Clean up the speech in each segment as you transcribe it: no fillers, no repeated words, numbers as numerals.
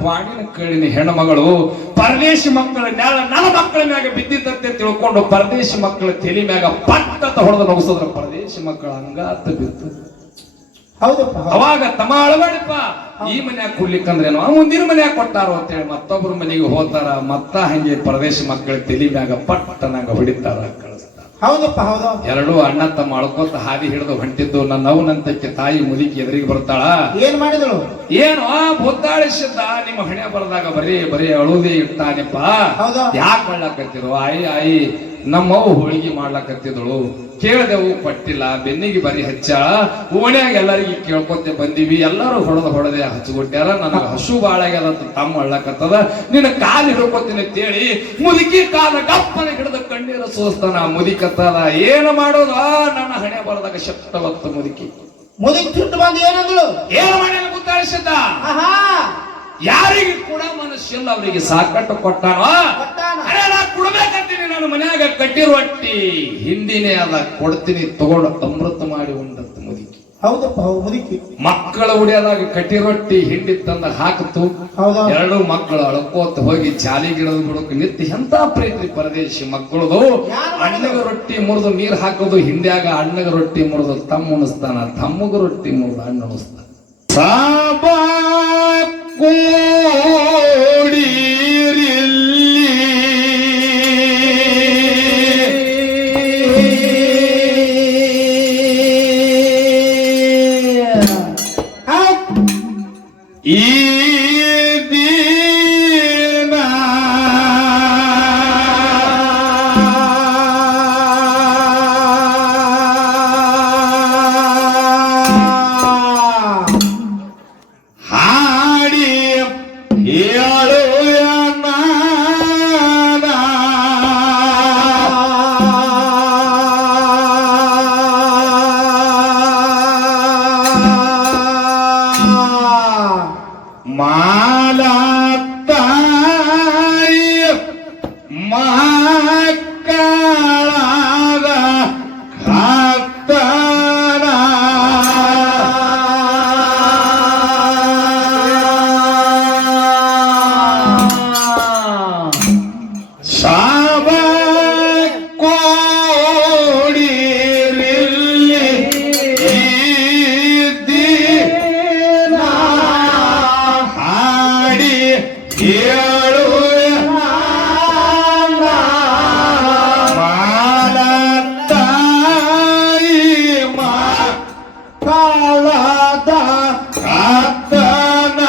ಕ್ವಾಣಿನ ಕೇಳಿನ ಹೆಣ್ಣುಮಗಳು ಪರದೇಶಿ ಮಕ್ಕಳ ನ್ಯಾಳ ನನ್ನ ಮಕ್ಕಳ ಮ್ಯಾಗ ಬಿದ್ದಿದ್ದಂತೆ ತಿಳ್ಕೊಂಡು ಪರದೇಶಿ ಮಕ್ಕಳ ತಲೆ ಮ್ಯಾಗ ಪಟ್ಟಂತ ಹೊಡೆದು ನಗಿಸಿದ್ರ ಪರದೇಶಿ ಮಕ್ಕಳ ಹಂಗಾತ ಬಿತ್ತು. ಹೌದಪ್ಪ. ಅವಾಗ ತಮ್ಮ ಅಳವಾಡಿಪ್ಪ, ಈ ಮನ್ಯಾಗ ಕೊಡ್ಲಿಕ್ಕಂದ್ರೇನು ಮುಂದಿನ ಮನ್ಯಾಗ ಕೊಟ್ಟಾರೋ ಅಂತೇಳಿ ಮತ್ತೊಬ್ಬರ ಮನೆಗೆ ಹೋತಾರ. ಮತ್ತ ಹಂಗೆ ಪರದೇಶಿ ಮಕ್ಕಳ ತಲೆ ಮ್ಯಾಗ ಪಟ್ಟನಾಗ ಹೊಡಿತಾರ, ಕಳಿಸ್ತಾರ. ಹೌದಪ್ಪ ಹೌದು. ಎರಡು ಅಣ್ಣ ತಮ್ಮ ಅಳ್ಕೋತ ಹಾದಿ ಹಿಡಿದು ಹೊಂಟಿದ್ದು. ನನ್ನ ಅವನಂತಕ್ಕೆ ತಾಯಿ ಮುದುಕಿ ಎದುರಿಗೆ ಬರ್ತಾಳ. ಏನ್ ಮಾಡಿದಳು? ಏನು ಬುದ್ದಾಳಿಸಿದ್ದ ನಿಮ್ಮ ಹಣೆ ಬರದಾಗ ಬರೀ ಬರೀ ಅಳುದೇ ಇರ್ತಾನೆಪ್ಪ. ಯಾಕೆ ಮಾಡ್ಲಾಕತ್ತಿರು? ಆಯಿ ನಮ್ಮವು ಹೋಳಿಗೆ ಮಾಡ್ಲಾಕತ್ತಿದಳು, ಕೇಳ್ದೆವು ಕೊಟ್ಟಿಲ್ಲ, ಬೆನ್ನಿಗೆ ಬರಿ ಹಚ್ಚಾಳ. ಓಣ್ಯಾಗ ಎಲ್ಲರಿಗೆ ಕೇಳ್ಕೊತೆ ಬಂದಿವಿ, ಎಲ್ಲರೂ ಹೊಡೆದೆ ಹಚ್ಕೊಟ್ಯಾರ. ನನಗ ಹಸು ಬಾಳಾಗ್ಯದಂತ ತಮ್ಮ ಅಳ್ಳಕತ್ತದ, ನಿನ್ನ ಕಾಲು ಹಿಡ್ಕೊತೀನಿ ಅಂತೇಳಿ ಮುದುಕಿ ಕಾಲ ಗಪ್ಪನ ಹಿಡಿದ ಕಣ್ಣೀರು ಸೋಸ್ತಾನ. ಮುದಿಕತ್ತದ, ಏನು ಮಾಡೋದು? ನನ್ನ ಹಣೆ ಬರದಾಗ ಶಕ್ತವತ್ತು ಮುದುಕಿ ಚುಟ್ಟು ಬಂದು ಏನಂದ್ಳು? ಏನು ಮಾಡ್ಯಾನ ಬುದ್ದಾಳಿಸಿದ್ದ? ಯಾರಿಗೆ ಕೂಡ ಮನಸ್ಸಿಲ್ಲ, ಅವರಿಗೆ ಸಾಕಟ್ಟು ಕೊಟ್ಟಾನೋ. ನಾ ಕೊಡ್ಬೇಕಂತೀನಿ, ನಾನು ಮನ್ಯಾಗ ಕಟ್ಟಿ ರೊಟ್ಟಿ ಹಿಂದಿನೇ ಅದ ಕೊಡ್ತೀನಿ, ತಗೊಂಡು ಅಮೃತ ಮಾಡಿ ಉಂಡತ್ತು ಮುದುಕಿ. ಹೌದಪ್ಪ ಮುದುಕಿ. ಮಕ್ಕಳ ಉಡಿಯೋದಾಗ ಕಟ್ಟಿ ರೊಟ್ಟಿ ಹಿಂಡಿ ತಂದ ಹಾಕಿತು. ಎರಡು ಮಕ್ಕಳು ಅಳ್ಕೋತ ಹೋಗಿ ಜಾಲಿ ಗಿಡದ ಬಿಡೋಕೆ ನಿತ್ಯ ಎಂತ ಪ್ರೀತಿ ಪರದೇಶಿ ಮಕ್ಕಳದು. ಅಣ್ಣಗ ರೊಟ್ಟಿ ಮುರಿದು ನೀರ್ ಹಾಕೋದು ಹಿಂಡ್ಯಾಗ, ಅಣ್ಣಗ ರೊಟ್ಟಿ ಮುರಿದು ತಮ್ಮ ಉಣಿಸ್ತಾನ, ತಮ್ಮಗ ರೊಟ್ಟಿ ಮುರಿದು ಅಣ್ಣ ಉಣಿಸ್ತಾನ. ಈ ದಿನ ಹಾಡಿ ಹೇಳು ಮಾಲತ್ತಾಯಿ ಮಕ್ಕಳಾದ ಹತ್ತನ ಶಾಬ ಕೋಡಿರಿಲ್ಲಿ ದಿನ ಹಾಡಿ ಹೇಳು ಮಾಲತ್ತಾಯಿ ಮಕ್ಕಳಾದ ಹತ್ತನ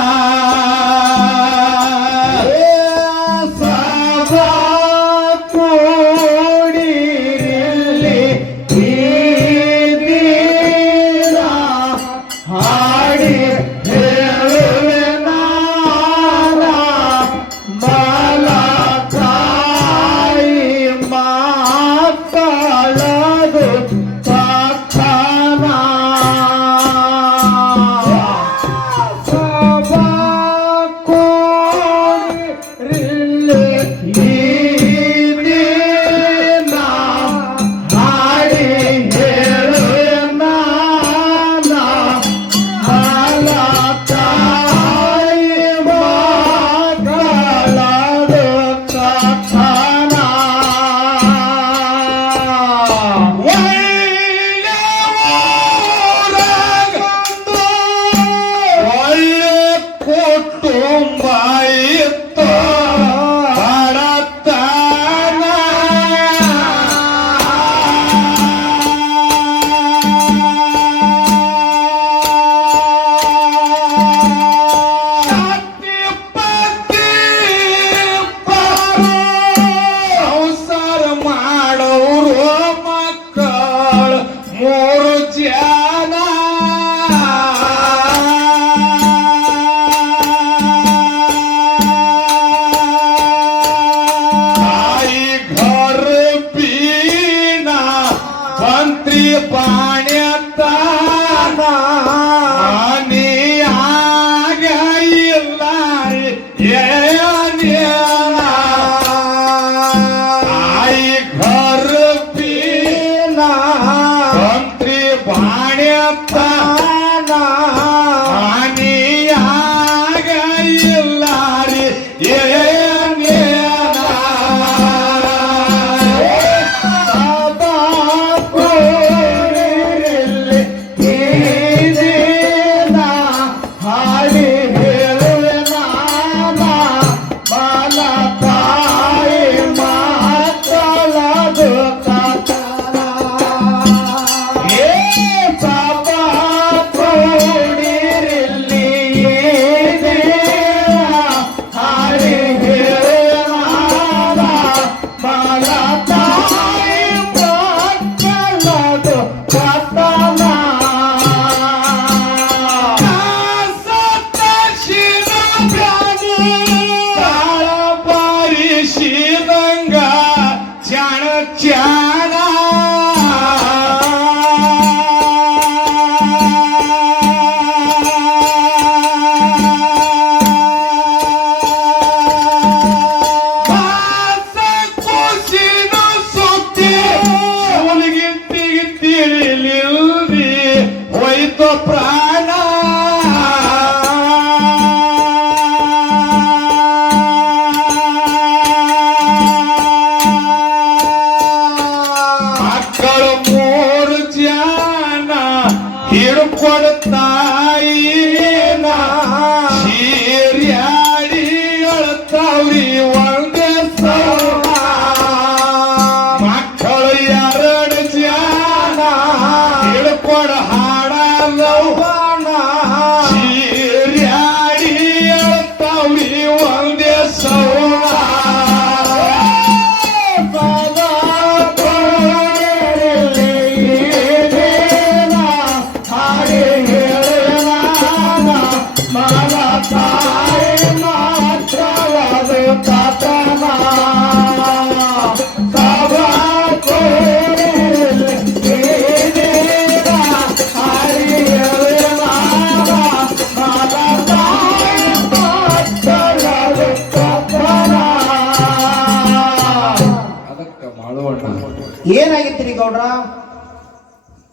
ಏನಾಗಿತ್ರಿ ಗೌಡ್ರ?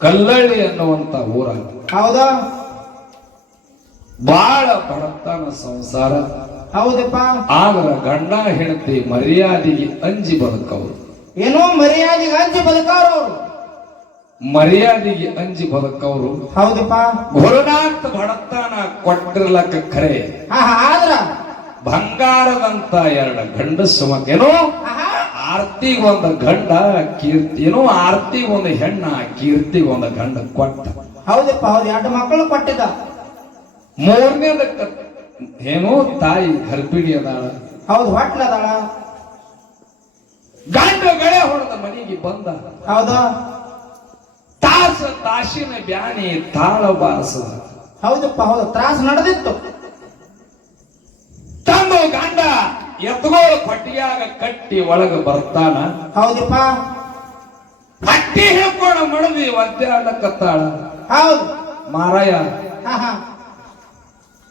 ಕಲ್ಲಳ್ಳಿ ಅನ್ನುವಂತ ಊರ ಹೌದಾ? ಬಾಳ ಬಡತನ ಸಂಸಾರ. ಹೌದಪ್ಪ. ಆದ್ರ ಗಂಡ ಹೆಂಡತಿ ಮರ್ಯಾದೆಗೆ ಅಂಜಿ ಬದುಕವ್ರು. ಏನೋ ಮರ್ಯಾದೆಗೆ ಅಂಜಿ ಬದುಕವ್ರು. ಮರ್ಯಾದೆಗೆ ಅಂಜಿ ಬದುಕವ್ರು. ಹೌದಪ್ಪ. ಗುರುನಾಥ ಬಡತನ ಕೊಟ್ಟಿರ್ಲಕ್ಕ ಖರೆ. ಆದ್ರ ಬಂಗಾರದಂತ ಎರಡು ಗಂಡಸು ಏನೋ ಆರ್ತಿಗೊಂದು ಗಂಡ ಕೀರ್ತಿ, ಏನೋ ಆರ್ತಿಗೊಂದು ಹೆಣ್ಣ ಕೀರ್ತಿಗೊಂದು ಗಂಡ ಕೊಟ್ಟ. ಹೌದಪ್ಪ. ಹೌದು, 2 ಮಕ್ಕಳು ಕೊಟ್ಟಿದ್ದ. ಮೂರನೇದಕ್ಕ ಏನೋ ತಾಯಿ ಗರ್ಭಿಣಿ ಅದಾಳ. ಹೌದು, ಹೊಟ್ಲದಾಳ. ಗಂಡ ಗಳೆ ಹೊಡೆದ ಮನೆಗೆ ಬಂದ. ಹೌದಾ? ತಾಸಿನ ಬ್ಯಾನಿ ತಾಳ ಬಾರಿಸದ. ಹೌದಪ್ಪ. ಹೌದು, ತ್ರಾಸ ನಡೆದಿತ್ತು. ತಂದು ಗಂಡ ಎತ್ತಗೋಳು ಕೊಟ್ಟಿಯಾಗ ಕಟ್ಟಿ ಒಳಗ ಬರ್ತಾನ. ಹೌದಪ್ಪ. ಹಟ್ಟಿ ಹೇಳ್ಕೊಂಡ ಮಡದಿ ಒದ್ದಾಡಕತ್ತಾಳ. ಹೌದು ಮಾರಾಯ, ಹಾ ಹಾ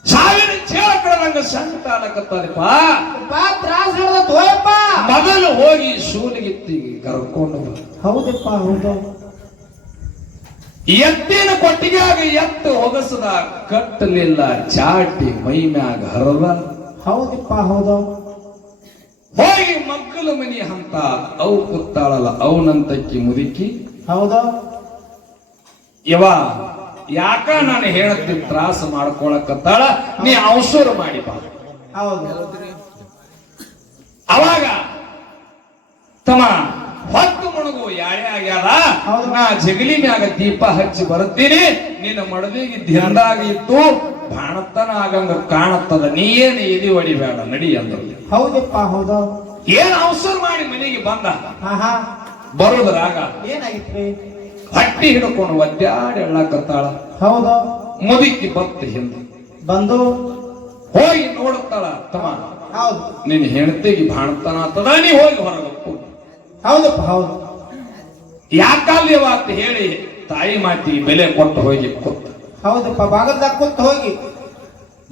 ಸಾವಿರ ಚೇಳಕಡಂಗ ಸಂಕಟ ಅಲಕತ್ತಾರಪ್ಪ. ತ್ರಾಸ ನಡೆದತ್ತು ಹೋಯಪ್ಪ. ಮೊದಲು ಹೋಗಿ ಶೂಲಿಗಿತ್ತಿಗೆ ಕರ್ಕೊಂಡು ಬಾ. ಹೌದಪ್ಪ. ಹೌದು. ಎತ್ತಿನ ಕೊಟ್ಟಿಗೆಯಾಗ ಎತ್ತು ಒಗಸದ ಕಟ್ಟಲಿಲ್ಲ, ಚಾಟಿ ಮೈ ಮ್ಯಾಗ ಹರದ. ಹೌದಪ್ಪ. ಹೌದು. ಹೋಗಿ ಮಕ್ಕಳ ಮನಿ ಹಂತ ಅವು ಕೂತಾಳಲ್ಲ ಅವನಂತಕ್ಕಿ ಮುದುಕಿ. ಹೌದು. ಯವ ಯಾಕ ನಾನು ಹೇಳತ್ತಿ ತ್ರಾಸ ಮಾಡ್ಕೊಳಕತ್ತಾಳ, ನೀ ಅವಸರ ಮಾಡಿ ಬಾ. ಹೌದು. ಅವಾಗ ತಮ್ಮ ಹೊತ್ತು ಮುಣಗು ಯಾಳೆ ಆಗ್ಯಾದ, ನಾ ಜಗಲಿ ಮ್ಯಾಗ ದೀಪ ಹಚ್ಚಿ ಬರುತ್ತೀನಿ, ನಿನ್ನ ಮಡದಿಗೆ ಧ್ಯಾನದಾಗ ಇತ್ತು ಬಾಣತನ ಆಗಂಗ ಕಾಣತ್ತದ, ನೀ ಏನು ಎದಿ ಹೊಡಿಬೇಡ ನಡಿ ಅಂದ್ರು. ಹೌದಪ್ಪ. ಹೌದು. ಏನ್ ಅವಸರ ಮಾಡಿ ಮನೆಗೆ ಬಂದ. ಹಾ ಹಾ ಬರೋದ್ರಾಗ ಏನಾಗಿತ್ರಿ? ಹಟ್ಟಿ ಹಿಡ್ಕೊಂಡು ಒದ್ದಾಡಿ ಎಳ್ಳಾಕತ್ತಾಳ. ಹೌದು. ಮುದುಕಿ ಬತ್ತ ಹಿಂದೆ ಬಂದು ಹೋಗಿ ನೋಡುತ್ತಾಳ. ತಮ್ಮ, ಹೌದು, ನಿನ್ನ ಹೆಂಡತಿಗೆ ಬಾಣತನ ಆತದ, ನೀ ಹೋಗಿ ಹೊರಗಪ್ಪು. ಹೌದಪ್ಪ. ಹೌದು. ಯಾಕಲ್ಯವ ಅಂತ ಹೇಳಿ ತಾಯಿ ಮಾತಿಗೆ ಬೆಲೆ ಕೊಟ್ಟು ಹೋಗಿ ಕೂತ. ಹೌದಪ್ಪ. ಬಾಗಲ್ದಾಗ ಕೂತ್ ಹೋಗಿ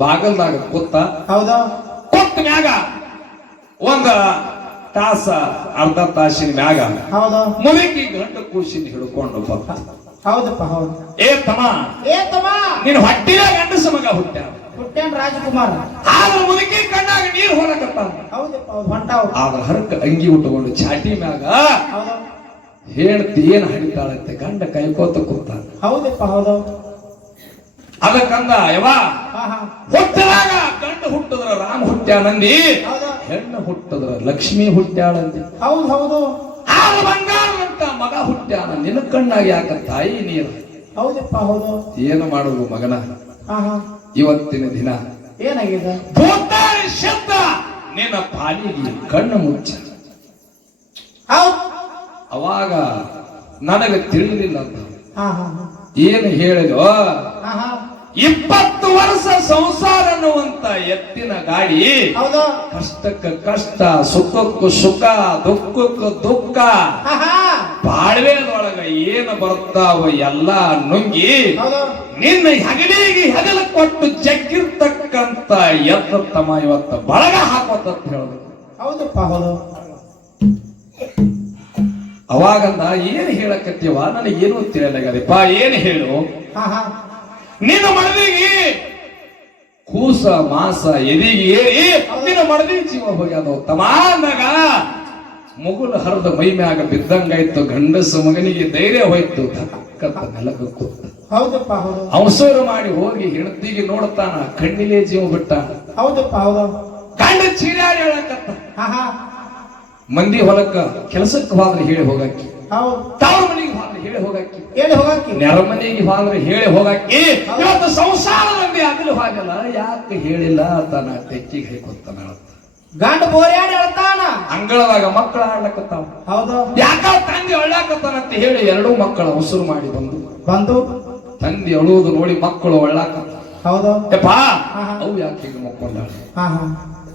ಬಾಗಲ್ದಾಗ ಕೂತ. ಹೌದಾ? ಕೂತ ಮ್ಯಾಗ ಒಂದ ತಾಸ ಅರ್ಧ ತಾಸಿನ ಮ್ಯಾಗ ಹೌದು ಮುದುಕಿ ಗಂಡು ಕೂಸಿನ ಹಿಡ್ಕೊಂಡು ಬಂತ. ಹೌದಪ್ಪ. ಹೌದು. ಏ ತಮ್ಮ, ನೀನು ಹೊಟ್ಟಿನ ಗಂಡಸ ಮಗ ಹುಟ್ಟ್ಯಾನ. ಹುಟ್ಟೇನ್ ರಾಜಕುಮಾರ. ಆದ್ರ ಮುದುಕಿ ಕಣ್ಣಾಗ ನೀರು ಹೊರಕತ್ತ. ಹೌದಪ್ಪ. ಹೌದು. ಹೊಂಟಾವ್. ಆದ್ರ ಹರಕ ಅಂಗಿ ಉಟ್ಟುಕೊಂಡು ಚಾಟಿ ಮ್ಯಾಗ ಹೌದು. ಹೇಳ್ತಿ ಏನ್ ಹಡಿತಾಳಂತೆ ಗಂಡ ಕೈಕೋತ ಕೂತ. ಹೌದಪ್ಪ. ಹೌದು. ಅದಕ್ಕಂದ ಯವಾ, ಹಾ ಹಾ ಹುಟ್ಟದಾಗ ಗಂಡು ಹುಟ್ಟಿದ್ರ ರಾಮ ಹುಟ್ಟ್ಯಾನಂದಿ, ಹೌದು. ಹೆಣ್ಣು ಹುಟ್ಟಿದ್ರ ಲಕ್ಷ್ಮಿ ಹುಟ್ಟ್ಯಾಳಂದಿ. ಹೌದು. ಹೌದು. ಆಗ ಬಂಗಾರದಂತ ಮಗ ಹುಟ್ಟ್ಯಾನ, ನಿನ್ನ ಕಣ್ಣಾಗ ಯಾಕ ತಾಯಿ ನೀರು. ಹೌದಪ್ಪ. ಹೌದು. ಏನು ಮಾಡುದು ಮಗನ, ಹಾ ಹಾ ಇವತ್ತಿನ ದಿನ ಏನಾಗಿದೆ? ಭೂತಾಯಿ ಶಬ್ದ ನಿನ್ನ ಪಾಲಿಗೆ ಕಣ್ಣು ಮುಚ್ಚ. ಹೌದು. ಅವಾಗ ನನಗೆ ತಿಳಿಲಿಲ್ಲ ಅಂತ ಹಾ ಹಾ ಏನು ಹೇಳಿದೋ. ಹಾ ಹಾ 20 ವರ್ಷ ಸಂಸಾರ ಅನ್ನುವಂತ ಎತ್ತಿನ ಗಾಡಿ ಹೌದು. ಕಷ್ಟಕ್ಕ ಕಷ್ಟ, ಸುಖಕ್ಕೂ ಸುಖ, ದುಃಖಕ್ಕೂ ದುಃಖ, ಹಾ ಹಾ ಬಾಳ್ವೆದೊಳಗ ಏನು ಬರ್ತಾವ ಎಲ್ಲ ನುಂಗಿ ಹೌದು. ನಿನ್ನ ಹೆಗಲಿಗೆ ಹೆಗಲ ಕೊಟ್ಟು ಜಗ್ಗಿರ್ತಕ್ಕಂತ ಎತ್ತ ತಮ್ಮ ಇವತ್ತ ಬಳಗ ಹಾಕೋತಂತ ಹೇಳಿದ್ರು. ಹೌದಪ್ಪ. ಹೌದು. ಅವಾಗಂದ ಏನ್ ಹೇಳಕತ್ತೀವ, ನನಗೇನು ತಿಳಿಯಲಾಗದಪ್ಪ, ಏನ್ ಹೇಳು. ಹಾ ಹಾ ನಿನ್ನ ಮಡದಿಗೆ ಕೂಸ ಮಾಸ ಎದಿಗೆ ಏರಿ ನಿನ್ನ ಮಡದಿ ಜೀವ ಹೋಗ್ಯಾದ ತಮ್ಮ ಅಂದಾಗ ಮುಗುಲು ಹರಿದ ಮೈ ಮ್ಯಾಗ ಬಿದ್ದಂಗಾಯ್ತು. ಗಂಡಸ ಮಗನಿಗೆ ಧೈರ್ಯ ಹೋಯ್ತು. ಕತ್ತ ನೆಲಕ ಕೂತ. ಹೌದಪ್ಪ. ಹೌದು. ಅವಸರ ಮಾಡಿ ಹೋಗಿ ಹೆಂಡತಿಗೆ ನೋಡ್ತಾನ, ಕಣ್ಣಿಲೆ ಜೀವ ಬಿಟ್ಟ. ಹೌದಪ್ಪ. ಹೌದು. ಗಂಡ ಚೀರಾಡಿ ಹೇಳಕತ್ತ. ಹಾ ಹಾ ಮಂದಿ ಹೊಲಕ್ಕ ಕೆಲಸಕ್ಕೆ ಹೋದ್ರೆ ಹೇಳಿ ಹೋಗಾಕಿ, ಹೌದು. ತವ್ರ ಮನೆಗೆ ಹೋದ್ರೆ ಹೇಳಿ ಹೋಗಾಕಿ, ಹೇಳಿ ಹೋಗಾಕಿ, ನೆರಮನೆಗೆ ಹೋದ್ರೆ ಹೇಳಿ ಹೋಗಾಕಿ. ಇವತ್ತು ಸಂಸಾರದಲ್ಲಿ ಆಗಲು ಹಾಗಲ್ಲ, ಯಾಕೆ ಹೇಳಿಲ್ಲ ತನ್ನ ತೆಕ್ಕಿಗೆ ಹೈಕೊತ್ತಾನ. ಗಂಡ ಬೋರ್ಯಾಡಿ ಹೇಳ್ತಾನ. ಅಂಗಳದಾಗ ಮಕ್ಕಳ ಆಡ್ಲಕತ್ತಾವ. ಹೌದು. ಯಾಕ ತಂದೆ ಒಳ್ಳಾಕತ್ತಾನಂತ ಹೇಳಿ 2 ಮಕ್ಕಳು ಉಸುರು ಮಾಡಿ ಬಂದು ತಂದೆ ಅಳುವುದು ನೋಡಿ ಮಕ್ಕಳು ಒಳ್ಳಾಕತ್ತ. ಹೌದು. ಯಪ್ಪಾ ಅವು ಯಾಕೆ ಹೀಗೆ ಮಕ್ಕೊಂಡ. ಹಾ ಹಾ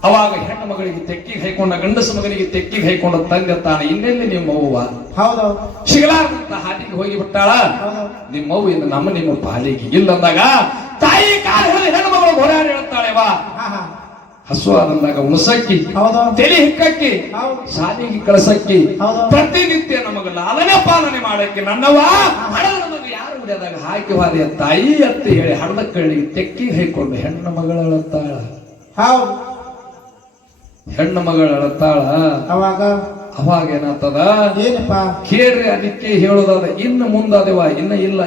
ಅವಾಗ ಹೆಣ್ಣು ಮಗಳಿಗೆ ತೆಕ್ಕಿಗೆ ಹೈಕೊಂಡ, ಗಂಡಸ ಮಗನಿಗೆ ತೆಕ್ಕಿಗೆ ಹೈಕೊಂಡ ತಂದೆ ತಾನ ಇನ್ನೆಲ್ಲಿ ನಿಮ್ಮ ಅವ್ವ ಹೌದು ಸಿಗಲಾರ್ದಂತ ಹಾದಿಗೆ ಹೋಗಿ ಬಿಟ್ಟಾಳ. ನಿಮ್ಮ ಅವ್ವ ಇನ್ನು ನಿಮ್ಮ ಪಾಲಿಗೆ ಇಲ್ಲಂದಾಗ ತಾಯಿ ಕಾಲ ಹಿಡಿದು ಹೆಣ್ಣು ಮಗಳು ಹೊರಾಡಿ ಹೇಳ್ತಾಳೆ. ವಾ ಹಸುವಾದಂದಾಗ ಉಣಸಕ್ಕಿ ಹೌದು ತಲೆ ಹಿಕ್ಕಕ್ಕಿ ಹೌದು ಶಾಲೆಗೆ ಕಳಸಕ್ಕಿ ಹೌದು ಪ್ರತಿನಿತ್ಯ ನಮಗ ಲಾಲನೆ ಪಾಲನೆ ಮಾಡಕ್ಕೆ ನನ್ನವ ಹಣದ ನಮಗೆ ಯಾರು ಉಳಿಯದಾಗ ಹಾಕಿ ವಾದಿಯ ತಾಯಿ ಅತ್ತೆ ಹೇಳಿ ಹಣದ ಕಳ್ಳಿಗೆ ತೆಕ್ಕಿ ಹೈಕೊಂಡು ಹೆಣ್ಣು ಮಗಳ ಅಳತಾಳ ಹೌದು ಹೆಣ್ಣು ಮಗಳ ಅಳತಾಳ ಅವಾಗ ಏನಾಗ್ತದ ಏನಪ್ಪ ಕೇಳ್ರಿ ಅದಕ್ಕೆ ಹೇಳೋದಾದ ಇನ್ನು ಮುಂದಾದವ ಇನ್ನ ಇಲ್ಲ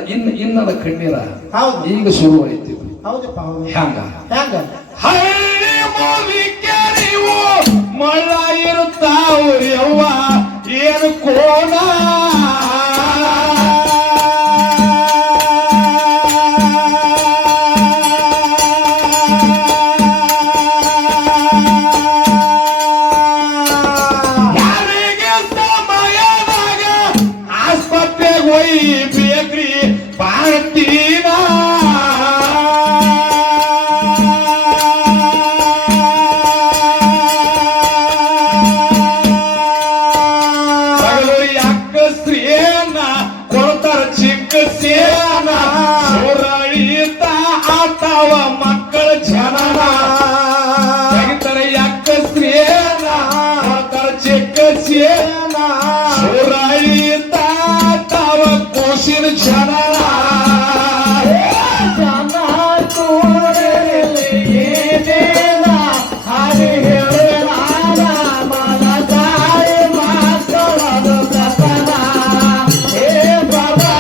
ಇನ್ನದ ಕಣ್ಣೀರ ಹೌದು ಈಗ ಶುರು ಆಯ್ತು ಹೌದಪ್ಪ ಹೌದು ಹ್ಯಾಂಗ ಹ್ಯಾಂಗ ಹಳ್ಳಿ ಮೂಲಿಕೆರಿವು ಮಳ್ಳ ಇರುತ್ತಾವ್ರಿ ಅವ್ವ ಏನು ಕೋಣ ಯಾರಿಗೆ ಸಮಯದಾಗ ಆಸ್ಪತ್ರೆಗೆ ಒಯ್ಬೇಕ್ರಿ ಬಾಳ್ತೀನ ಸೇನ ಸುರಳಿತ ಆತವ ಮಕ್ಕಳ ಜನನ ತೆಗಿತಾರೆ ಯಾಕ ಸ್ತ್ರೀಯನ ಕೊಡ್ತಾರ ಚಿಕ್ಕ ಸೇನ ಸುರಳಿತ ಆತವ ಕೂಸಿನ ಜನನ ಜನ ತೋರಲಿ ಏನೇನ ಹರಿ ಹೇಳ ಮನದಾಯ ಮಾತೊಳದ ಕಥನ ಹೇ ಬಾಬಾ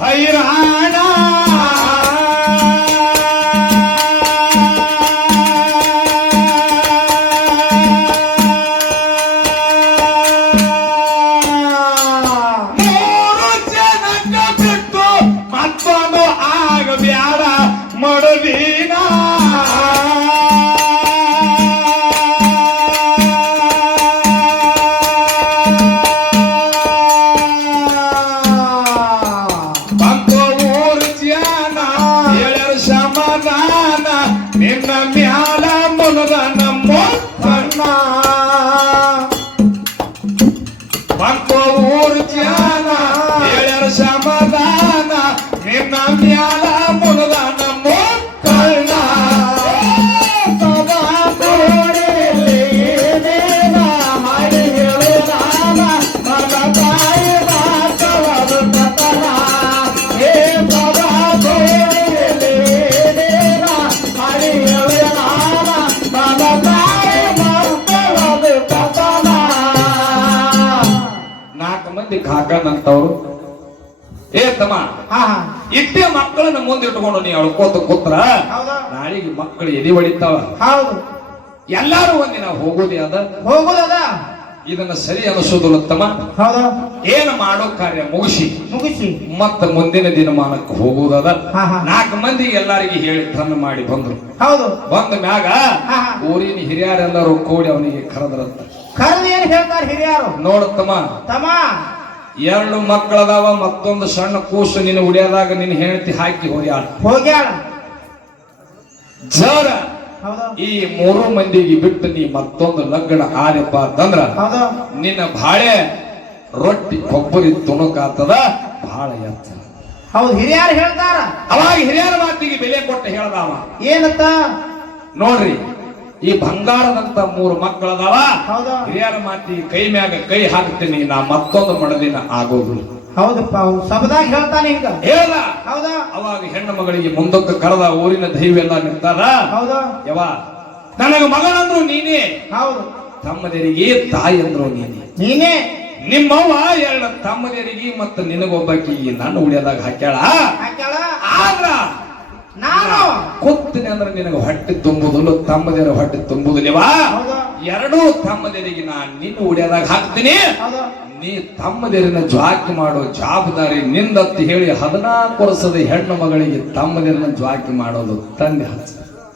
ಹೈರಾಣ ಮೂರು ಜನಕ್ಕ ಬಿಟ್ಟು ಮತ್ತೊಂದು ಆಗಬ್ಯಾಡ ಮಡದೀನ ನಿನ್ನ ಮ್ಯಾಲ ಮುನದ ನಮ್ಮ ಕಣ್ಣ ಬಂತು ಊರು ಜಾನ ಹೇಳ್ಯಾರ ಸಮಾಧಾನ ನಿನ್ನ ಮ್ಯಾಲ ಮುನದ ನಮ್ಮ ಕಣ್ಣ ಮಾಡಿ ಹೇಳ ಮಗ ತಾಯಿ ಮಾತವಾದ ಕಥನ ಹೇ ಬಾಬಾ ನಾಲ್ಕು ಮಂದಿ ಕಾಕನಂತವ್ರು ಏ ತಮ್ಮ ಇಟ್ಟೆ ಮಕ್ಕಳನ್ನ ಮುಂದೆ ಇಟ್ಕೊಂಡು ನೀ ಅಳ್ಕೋತ ಕೂತ್ರ ನಾಳೆಗೆ ಮಕ್ಕಳು ಎದೆ ಹೊಡಿತಾವ ಹೌದು ಎಲ್ಲಾರು ಒಂದಿನ ಹೋಗೋದೇ ಅದ ಹೋಗುದದ ಇದನ್ನ ಸರಿ ಅನಿಸೋದಿಲ್ಲ ತಮ್ಮ ಹೌದು ಏನು ಮಾಡೋ ಕಾರ್ಯ ಮುಗಿಸಿ ಮತ್ತ ಮುಂದಿನ ದಿನಮಾನಕ್ಕೆ ಹೋಗುದದ ಹಾ, ಹಾ. ನಾಲ್ಕು ಮಂದಿಗೆ ಎಲ್ಲಾರಿಗೆ ಹೇಳಿ ತನ್ನ ಮಾಡಿ ಬಂದ್ರು ಹೌದು ಬಂದ ಮ್ಯಾಗ ಹಾ. ಊರಿನ ಹಿರಿಯರೆಲ್ಲರೂ ಕೂಡಿ ಅವನಿಗೆ ಕರೆದ್ರಂತ ಕರೆದು ಏನ್ ಹೇಳ್ತಾರೆ ಹಿರಿಯರು ನೋಡತ್ತಮ್ಮ ತಮ್ಮ 2 ಮಕ್ಕಳದಾವ ಮತ್ತೊಂದು ಸಣ್ಣ ಕೂಸು ನಿನ್ನ ಉಡಿಯೋದಾಗ ನಿನ್ನ ಹೆಂಡತಿ ಹಾಕಿ ಹೋಗ್ಯಾಳ ಜರ ಹೌದು ಈ 3 ಮಂದಿಗೆ ಬಿಟ್ಟು ನೀ ಮತ್ತೊಂದು ಲಗ್ನ ಆರ್ಯಪ್ಪ ಅಂತಂದ್ರ ಹೌದು ನಿನ್ನ ಬಾಳೆ ರೊಟ್ಟಿ ಕೊಬ್ಬರಿ ತುಣುಕಾತದ ಬಹಳ ಎತ್ತ ಹೌದು ಹಿರಿಯರು ಹೇಳ್ತಾರ ಅವಾಗ ಹಿರಿಯರ ಮಾತಿಗೆ ಬೆಲೆ ಕೊಟ್ಟು ಹೇಳ್ದಾವ ಏನಂತ ನೋಡ್ರಿ ಈ ಬಂಗಾರದಂತ 3 ಮಕ್ಕಳದಾವ ಹೌದು ಹಿರಿಯರ ಮಾತಿಗೆ ಕೈ ಮ್ಯಾಗ ಕೈ ಹಾಕ್ತೀನಿ ನಾ ಮತ್ತೊಂದು ಮಡದಿನ ಆಗೋದಿಲ್ಲ ಹೌದಪ್ಪ ಅವ್ನು ಸಬದಾಗ ಹೇಳ್ತಾನೆ ಈಗ ಹೇಳ ಹೌದಾ ಅವಾಗ ಹೆಣ್ಣು ಮಗಳಿಗೆ ಮುಂದಕ್ಕೆ ಕರೆದ ಊರಿನ ದೈವ ಎಲ್ಲ ನಿಂತಾರ ಹೌದಾ ಯವ ನನಗ ಮಗಳಂದ್ರು ನೀನೇ ಹೌದು ತಮ್ಮದರಿಗೆ ತಾಯಿ ಅಂದ್ರು ನೀನೇ ನಿಮ್ಮವ್ವ 2 ತಮ್ಮದರಿಗೆ ಮತ್ತು ನಿನಗೊಬ್ಬಕಿ ನನ್ನ ಉಳಿಯದಾಗ ಹಾಕ್ಯಾಳ ಆದ್ರ ನಾನು ಕೂತೀನಿ ಅಂದ್ರೆ ನಿನಗ ಹೊಟ್ಟೆ ತುಂಬುದಿಲ್ಲ ತಮ್ಮದೇರ ಹೊಟ್ಟೆ ತುಂಬುದಿಲ್ಲವಾ ಹೌದಾ 2 ತಮ್ಮದರಿಗೆ ನಾನು ನಿನ್ನ ಉಳಿಯದಾಗ ಹಾಕ್ತೀನಿ ಹೌದಾ ನೀ ತಮ್ಮದೇರಿನ ಜ್ವಾಕಿ ಮಾಡೋ ಜವಾಬ್ದಾರಿ ನಿಂದತ್ತಿ ಹೇಳಿ 14 ವರ್ಷದ ಹೆಣ್ಣು ಮಗಳಿಗೆ ತಮ್ಮದೇರಿನ ಜ್ವಾಕಿ ಮಾಡೋದು ತಂದೆ ಹಚ್ಚ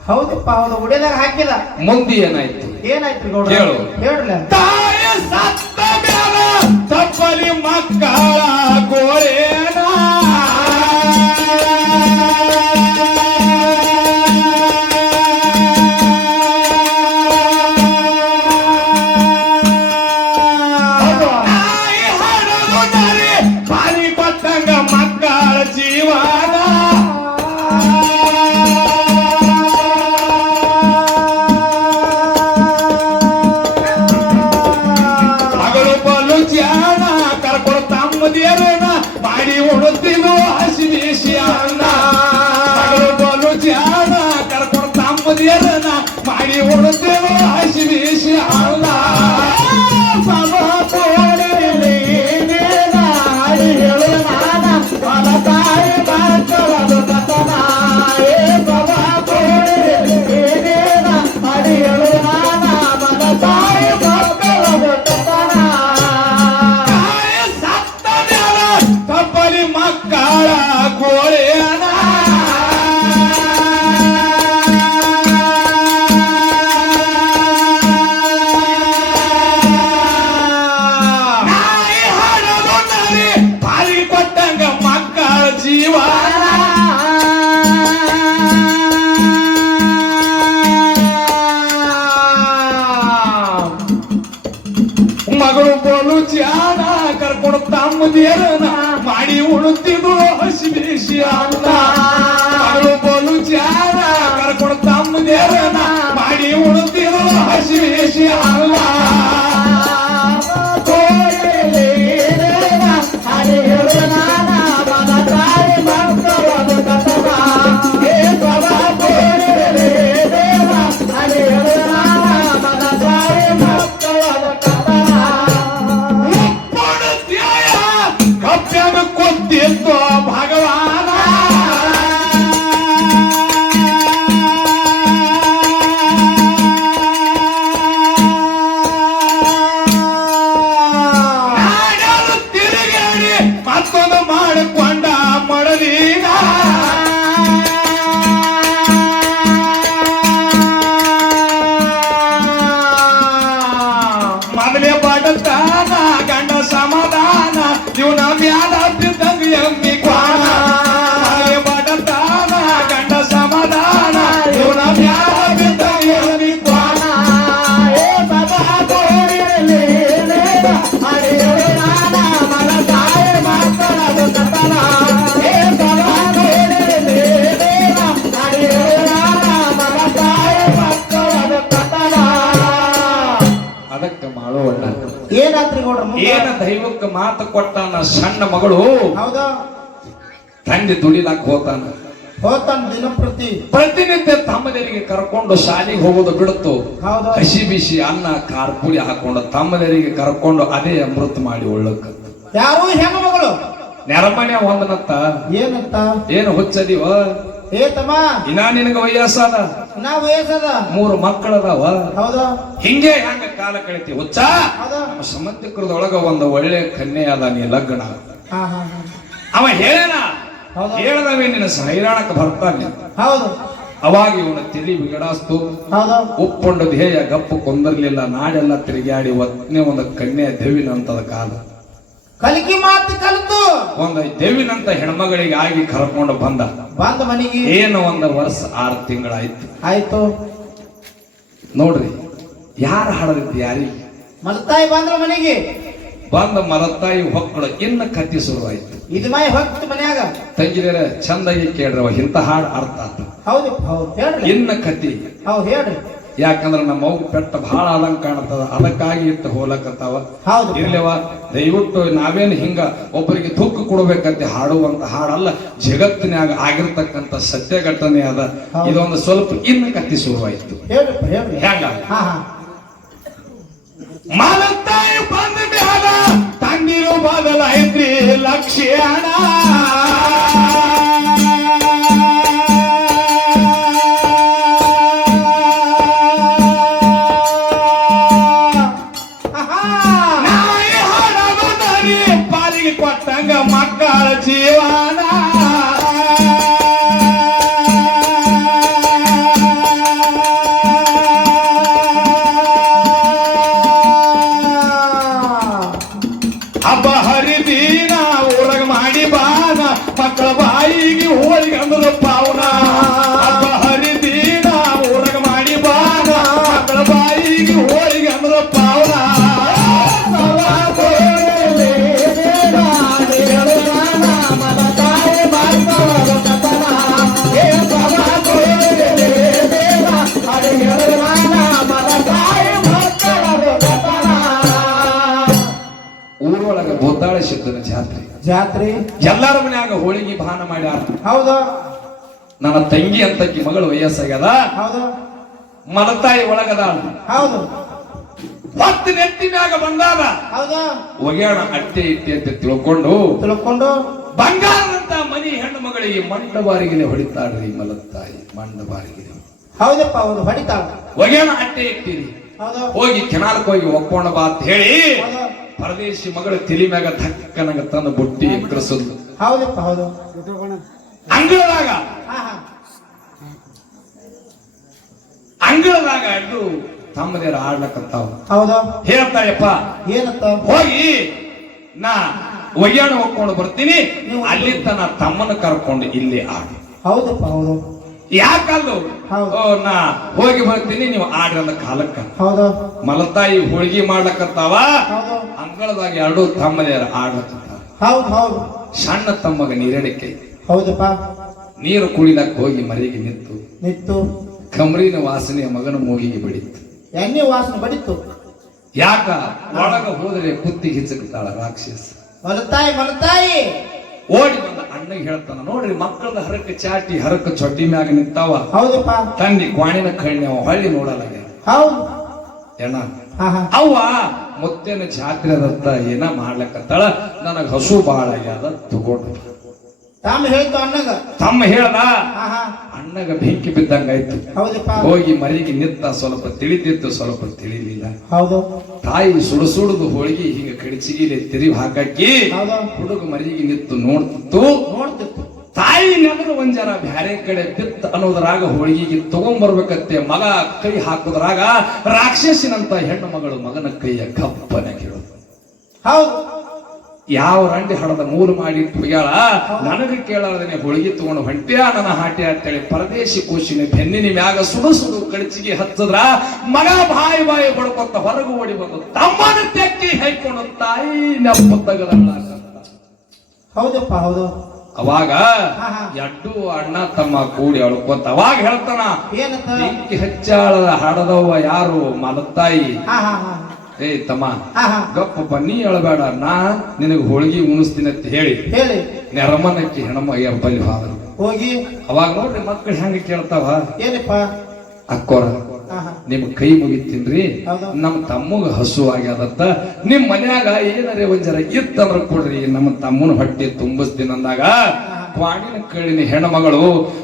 ಹೌದಪ್ಪ ಹೌದು ಉಡಿದಾಗ ಹಾಕಿದ ಮುಂದೆ ಏನಾಯ್ತು ಏನಾಯ್ತು ಗೌಡ ಹೇಳು ಹೇಳ್ಲ ತಾಯಿ ಸತ್ತ ಮ್ಯಾಲ ತಪ್ಪಲಿ ಮಕ್ಕಳ ಗೋಳೇನ ಬೋಲು ಚಾನ ಕರ್ಕೊಂಡು ತಮ್ಮದೇರನ ಮಾಡಿ ಉಣುತ್ತಿದ್ರು ಹಸಿ ಬಿಸಿ ಅನ್ನ ಕರು ಬೋಲು ಚಾನ ಕರ್ಕೊಂಡು ತಮ್ಮದೇರನ ಮಾಡಿ ಉಣುತ್ತಿದ್ರು ಹಸಿ ಬಿಸಿ ಅನ್ನ ಕೊತ್ತಿತ್ತು ಭಗವಾನ ನಾಡಲು ತಿರುಗಾಡಿ ಮತ್ತೊಂದು ಮಾಡಿಕೊಂಡ ಮಡಲೀನ ಮೊದಲೇ ಬಡತಾನ ಗಂಡ ಸಮಾಧಾನ ಇವನ ಮ್ಯಾಲ ಎಮ್ಮಿ ಕ್ವಾಣ ಬಡತಾನ ಗಂಡ ಸಮಾಧಾನ ಇವನ ಮ್ಯಾಲ ಎಮ್ಮಿ ಕ್ವಾಣ ಅದಕ್ಕೆ ಮಾಡೋಣ ಏನಾತ್ರಿ ಗೌಡ್ರ ಏನ ದೈವಕ್ಕೆ ಮಾತು ಕೊಟ್ಟಾನ ಸಣ್ಣ ಮಗಳು ಹೌದಾ ತಂದೆ ದುಡಿಲಾಕ ಹೋತಾನ ದಿನಪ್ರತಿ ಪ್ರತಿನಿತ್ಯ ತಮ್ಮದರಿಗೆ ಕರ್ಕೊಂಡು ಶಾಲೆಗೆ ಹೋಗೋದು ಬಿಡುತ್ತು ಹೌದಾ ಹಸಿ ಬಿಸಿ ಅನ್ನ ಖಾರ ಪುಡಿ ಹಾಕೊಂಡು ತಮ್ಮದರಿಗೆ ಕರ್ಕೊಂಡು ಅದೇ ಅಮೃತ ಮಾಡಿ ಒಳ್ಳಕ್ಕ ಯಾರು ಹೆಣ್ಣು ಮಗಳು ನೆರಮನೆ ಒಂದನತ್ತ ಏನಂತ ಏನು ಹುಚ್ಚದಿವ ಏ ತಮ್ಮ ಇನ್ನ ನಿನಗ ವಯಸ್ಸಾದ ನಾ ವಯಸ್ಸದ 3 ಮಕ್ಕಳದಾವ ಹೌದಾ ಹಿಂಗೆ ಹಂಗ ಕಾಲ ಕಳಿತಿ ಹುಚ್ಚ ಹೌದಾ ನಮ್ಮ ಸಂಬಂಧಿಕರದೊಳಗ ಒಂದು ಒಳ್ಳೆ ಕನ್ಯೆ ಅದ ನೀ ಲಗ್ನ ಹಾ ಹಾ ಅವ ಹೇಳನ ಹೌದಾ ಹೇಳದವೇ ನಿನ್ನ ಹೈರಾಣಕ್ಕೆ ಬರ್ತಾನೆ ಹೌದು ಅವಾಗ ಇವನ ತಲಿ ಬಿಗಡಾಸ್ತು ಹೌದಾ ಉಪ್ಪೊಂಡು ಧ್ಯೇಯ ಗಪ್ಪು ಕೊಂದರ್ಲಿಲ್ಲ ನಾಡೆಲ್ಲ ತಿರುಗಾಡಿ ಒತ್ತನೇ ಒಂದು ಕನ್ಯೆ ದೇವಿನಂತದ ಕಾಲ ಕಲಿಕೆ ಮಾತು ಕಲಿತು ಒಂದು ದೇವಿನಂತ ಹೆಣ್ಮಗಳಿಗೆ ಆಗಿ ಕರ್ಕೊಂಡು ಬಂದ ಮನೆಗೆ ಏನು 1 ವರ್ಷ 6 ತಿಂಗಳಾಯ್ತು ಆಯ್ತು ನೋಡ್ರಿ ಯಾರು ಹಾಡದಿತ್ತು ಯಾರಿಗೆ ಮಲತಾಯಿ ಬಂದ್ರ ಮನೆಗೆ ಬಂದ ಮಲತಾಯಿ ಹೊಕ್ಕಳು ಇನ್ನ ಕತ್ತಿ ಶುರುವಾಯ್ತು ಇದು ಮೈ ಹೊತ್ತು ಮನ್ಯಾಗ ತಂಗಿರ ಚಂದಾಗಿ ಕೇಳ್ರವ ಇಂಥ ಹಾಡು ಅರ್ಥ ಆತ ಹೌದು ಹೌದು ಹೇಳ್ರಿ ಇನ್ನ ಕತ್ತಿ ಹೌದು ಹೇಳ್ರಿ ಯಾಕಂದ್ರ ನಮ್ಮ ಮಗು ಪೆಟ್ಟ ಬಹಳ ಆದಂಗ ಕಾಣತದ ಅದಕ್ಕಾಗಿ ಇಟ್ಟು ಹೋಲಕತ್ತಾವ ಹೌದು ಇರ್ಲೇವ ದಯವಿಟ್ಟು ನಾವೇನು ಹಿಂಗ ಒಬ್ಬರಿಗೆ ತುಕ್ಕು ಕೊಡ್ಬೇಕಂತ ಹಾಡುವಂತ ಹಾಡಲ್ಲ ಜಗತ್ತಿನಾಗ ಆಗಿರ್ತಕ್ಕಂಥ ಸತ್ಯ ಘಟನೆ ಅದ ಇದೊಂದು ಸ್ವಲ್ಪ ಇನ್ನ ಕತ್ತಿ ಶುರುವಾಯ್ತು ಹೇಳ್ರಿ ಹೇಳ್ರಿ ಹೆಂಗ ಹಾ ಹಾ ಮಾಲತ್ತಾಯಿ ಬಂದ ಮ್ಯಾಲ ತಂದಿರು ಬದಲಾಯ್ತ್ರಿ ಲಕ್ಷ್ಯಣ ನಾಯಿ ಹಾಡೋದು ನರಿ ಪಾಲಿಗೆ ಕೊಟ್ಟಂಗ ಮಕ್ಕಳ ಜೀವನ ಹಬ್ಬ ಹರಿದೀನ ಊರಾಗ ಮಾಡಿ ಬಾನ ಮಕ್ಕಳ ಬಾಯಿಗೆ ಹೋಳಿಗೆ ಅಂದ್ರ ಪಾವನ ಹಬ್ಬ ಹರಿದೀನ ಊರಾಗ ಮಾಡಿ ಬಾನ ಮಕ್ಕಳ ಬಾಯಿಗೆ ಹೋಳಿಗೆ ಅಂದ್ರ ಪಾವನ ಊರೊಳಗ ಬೋತಾಳೆ ಸಿದ್ದನ ಜಾತ್ರೆ ಎಲ್ಲಾರ ಮನ್ಯಾಗ ಹೋಳಿಗೆ ಬಾನ ಮಾಡ್ಯಾರ ಹೌದಾ ನನ್ನ ತಂಗಿ ಅಂತಕ್ಕಿ ಮಗಳು ವಯಸ್ಸಾಗ್ಯದ ಹೌದು ಮಲತಾಯಿ ಒಳಗದ ಹೌದು ಮತ್ತೆ ನೆಟ್ಟಿ ಮ್ಯಾಗ ಬಂದಾದ ಹೌದಾ ಒಗ್ಯಾಣ ಅಟ್ಟೆ ಇಟ್ಟೆ ಅಂತ ತಿಳ್ಕೊಂಡು ಬಂಗಾರದಂತ ಮನಿ ಹೆಣ್ಣು ಮಗಳಿಗೆ ಮಂಡ ಬಾರಿಗಿಲೆ ಹೊಡಿತಾಳ್ರಿ ಮಲತಾಯಿ ಮಂಡ ಬಾರಿಗಿಲೆ ಹೌದಪ್ಪ ಹೌದು ಹೊಡಿತಾಳ ಒಗ್ಯಾಣ ಅಟ್ಟೆ ಇಟ್ಟಿರಿ ಹೌದು ಹೋಗಿ ಕೆನಾಲ್ಕ ಹೋಗಿ ಒಕ್ಕೊಂಡ ಬಾ ಅಂತ ಹೇಳಿ ಹೌದು ಪರದೇಶಿ ಮಗಳ ತಲಿ ಮ್ಯಾಗ ಧಕ್ಕನಂಗ ತಂದು ಬುಟ್ಟಿ ಎಕ್ಕರಿಸುದು ಹೌದಪ್ಪ ಹೌದು ಅಂಗಳದಾಗ ಹಾ ಹಾ ಅಂಗಳದಾಗ ಅಡ್ಡು ತಮ್ಮದೇರ ಆಡ್ಲಕ್ಕಂತಾವ ಹೌದಾ ಹೇಳ್ತಾಯಪ್ಪ ಏನತ್ತ ಹೋಗಿ ನಾ ಒಯ್ಯಾಣ ಹೋಗ್ಕೊಂಡು ಬರ್ತೀನಿ ಅಲ್ಲಿ ತನ್ನ ತಮ್ಮನ ಕರ್ಕೊಂಡು ಇಲ್ಲಿ ಆಡಿ ಹೌದಪ್ಪ ಹೌದು ಯಾಕಲ್ಲು ಹೌದು. ನಾ ಹೋಗಿ ಬರ್ತೀನಿ ನೀವು ಆಡ್ರಿ ಅಂದ ಕಾಲಕ್ಕ ಹೌದು ಮಲತಾಯಿ ಹೋಳಿಗೆ ಮಾಡ್ಲಕತ್ತಾವ ಹೌದು ಅಂಗಳದಾಗ ಎರಡು ತಮ್ಮದೇರ ಆಡ್ಲಕತ್ತಾವ ಹೌದು ಹೌದು ಸಣ್ಣ ತಮ್ಮಗ ನೀರಡಿಕೆ ಹೌದಪ್ಪ ನೀರು ಕುಡಿಲಕ್ ಹೋಗಿ ಮರಿಗೆ ನಿಂತು ನಿತ್ತು ಕಮ್ರಿನ ವಾಸನೆಯ ಮಗನ ಮೂಗಿಗೆ ಬಡಿತು ಎಣ್ಣೆ ವಾಸನೆ ಬಡಿತು ಯಾಕ ಒಳಗ ಹೋದ್ರೆ ಕುತ್ತಿ ಹಿಚ್ಚಕ್ತಾಳ ರಾಕ್ಷಸ ಮಲತಾಯಿ ಓಡಿ ಬಂದ ಅಣ್ಣಗೆ ಹೇಳ್ತಾನ ನೋಡ್ರಿ ಮಕ್ಕಳದ ಹರಕ ಚಾಟಿ ಹರಕ ಚೊಟ್ಟಿ ಮ್ಯಾಗ ನಿಂತಾವ ಹೌದಪ್ಪ ತಂದಿ ಕ್ವಾಣಿನ ಕಣ್ಣಿ ಅವ ಹೊಳ್ಳಿ ನೋಡಲ್ಲ ಹೌದು ಏನ ಹಾ ಹಾ ಅವ್ವ ಮುತ್ತೇನ ಜಾತ್ರೆ ಅದತ್ತ ಏನ ಮಾಡ್ಲಕತ್ತಾಳ ನನಗ ಹಸು ಬಾಳ ಆಗ್ಯಾದ ತಗೊಂಡು ತಾಮ ಹೇಳ್ತು ಅಣ್ಣಗ ತಮ್ಮ ಹೇಳ್ದ ಹಾ ಹಾ ಅಣ್ಣಗ ಬೆಂಕಿ ಬಿದ್ದಂಗಾಯ್ತು ಹೌದಪ್ಪ ಹೋಗಿ ಮರಿಗೆ ನಿಂತ ಸ್ವಲ್ಪ ತಿಳಿದಿತ್ತು ಸ್ವಲ್ಪ ತಿಳಿಲಿಲ್ಲ ಹೌದು ತಾಯಿ ಸುಡುದು ಹೋಳಿಗೆ ಹಿಂಗ ಕಡಿಚಿಗಿಲಿ ತಿರುಗಿ ಹಾಕಿ ಹೌದು ಹುಡುಗ ಮರಿಗೆ ನಿಂತು ನೋಡ್ತಿತ್ತು ನೋಡ್ತಿತ್ತು ತಾಯಿ ನೆನರು ಒಂದ್ ಜರ ಬ್ಯಾರೆ ಕಡೆ ಬಿತ್ತ ಅನ್ನೋದ್ರಾಗ ಹೋಳಿಗೆಗೆ ತಗೊಂಡ್ಬರ್ಬೇಕತ್ತೆ ಮಗ ಕೈ ಹಾಕುದ್ರಾಗ ರಾಕ್ಷಸಿನಂತ ಹೆಣ್ಣು ಮಗಳು ಮಗನ ಕೈಯ ಕಪ್ಪನ ಕೇಳೋದು ಹೌದು ಯಾವ ರಂಡಿ ಹಡದ ಮೂರು ಮಾಡಿ ತುಗ್ಯಾಳ ನನಗೆ ಕೇಳಾರ್ದನೆ ಹೋಳಿಗೆ ತಗೊಂಡು ಹೊಂಟ್ಯಾ ನನ್ನ ಹಾಟಿ ಅಂತೇಳಿ ಪರದೇಶಿ ಕೂಸಿನ ಬೆನ್ನಿನ ಮ್ಯಾಗ ಸುಡು ಕಳಚಿಗೆ ಹಚ್ಚದ್ರ ಮಗ ಬಾಯಿ ಬಡ್ಕೊತ ಹೊರಗೆ ಓಡಿ ಬಂದು ತಮ್ಮನ ತೆಕ್ಕಿ ಹೈಕೊಂಡು ತಾಯಿ ನೆಪ್ಪ ತಗದಲ್ಲ ಹೌದಪ್ಪ ಹೌದು ಅವಾಗ ಹಾ, ಹಾ. ಎಡ್ಡು ಅಣ್ಣ ತಮ್ಮ ಕೂಡಿ ಅಳ್ಕೊಂತ ಅವಾಗ ಹೇಳ್ತಾನ ಏನಂತ ಬೆಂಕಿ ಹಚ್ಚಾಳದ ಹಾಡದವ್ವ ಯಾರು ಮಲತಾಯಿ ಹಾ ಹಾ ಹಾ ಏ ತಮ್ಮ ಹಾ ಹಾ ಗಪ್ಪ ನೀ ಅಳಬೇಡ ನಾ ನಿನಗೆ ಹೋಳಿಗೆ ಉಣಿಸ್ತೀನಿ ಅಂತ ಹೇಳಿ ಹೇಳಿ ನೆರಮನಕ್ಕೆ ಹೆಣ್ಮ ಬಲ್ಲಿ ಹೋದರು ಹೋಗಿ ಅವಾಗ ನೋಡ್ರಿ ಮಕ್ಕಳು ಹೆಂಗ ಕೇಳ್ತಾವ ಏನಪ್ಪ ಅಕ್ಕೋರ ಹಾ ಹಾ ನಿಮ್ ಕೈ ಮುಗಿತೀನ್ರಿ ಹೌದು. ನಮ್ ತಮ್ಮಗ ಹಸು ಆಗ್ಯಾದತ್ತ ನಿಮ್ ಮನ್ಯಾಗ ಏನರೇ ಒಂದ್ ಜರ ಇತ್ತಂದ್ರ ಕೊಡ್ರಿ ನಮ್ಮ ತಮ್ಮನ ಹೊಟ್ಟೆ ತುಂಬಿಸ್ತೀನಿ ಅಂದಾಗ ಕ್ವಾಣಿನ ಕಳಿನ ಹೆಣ್ಮಗಳು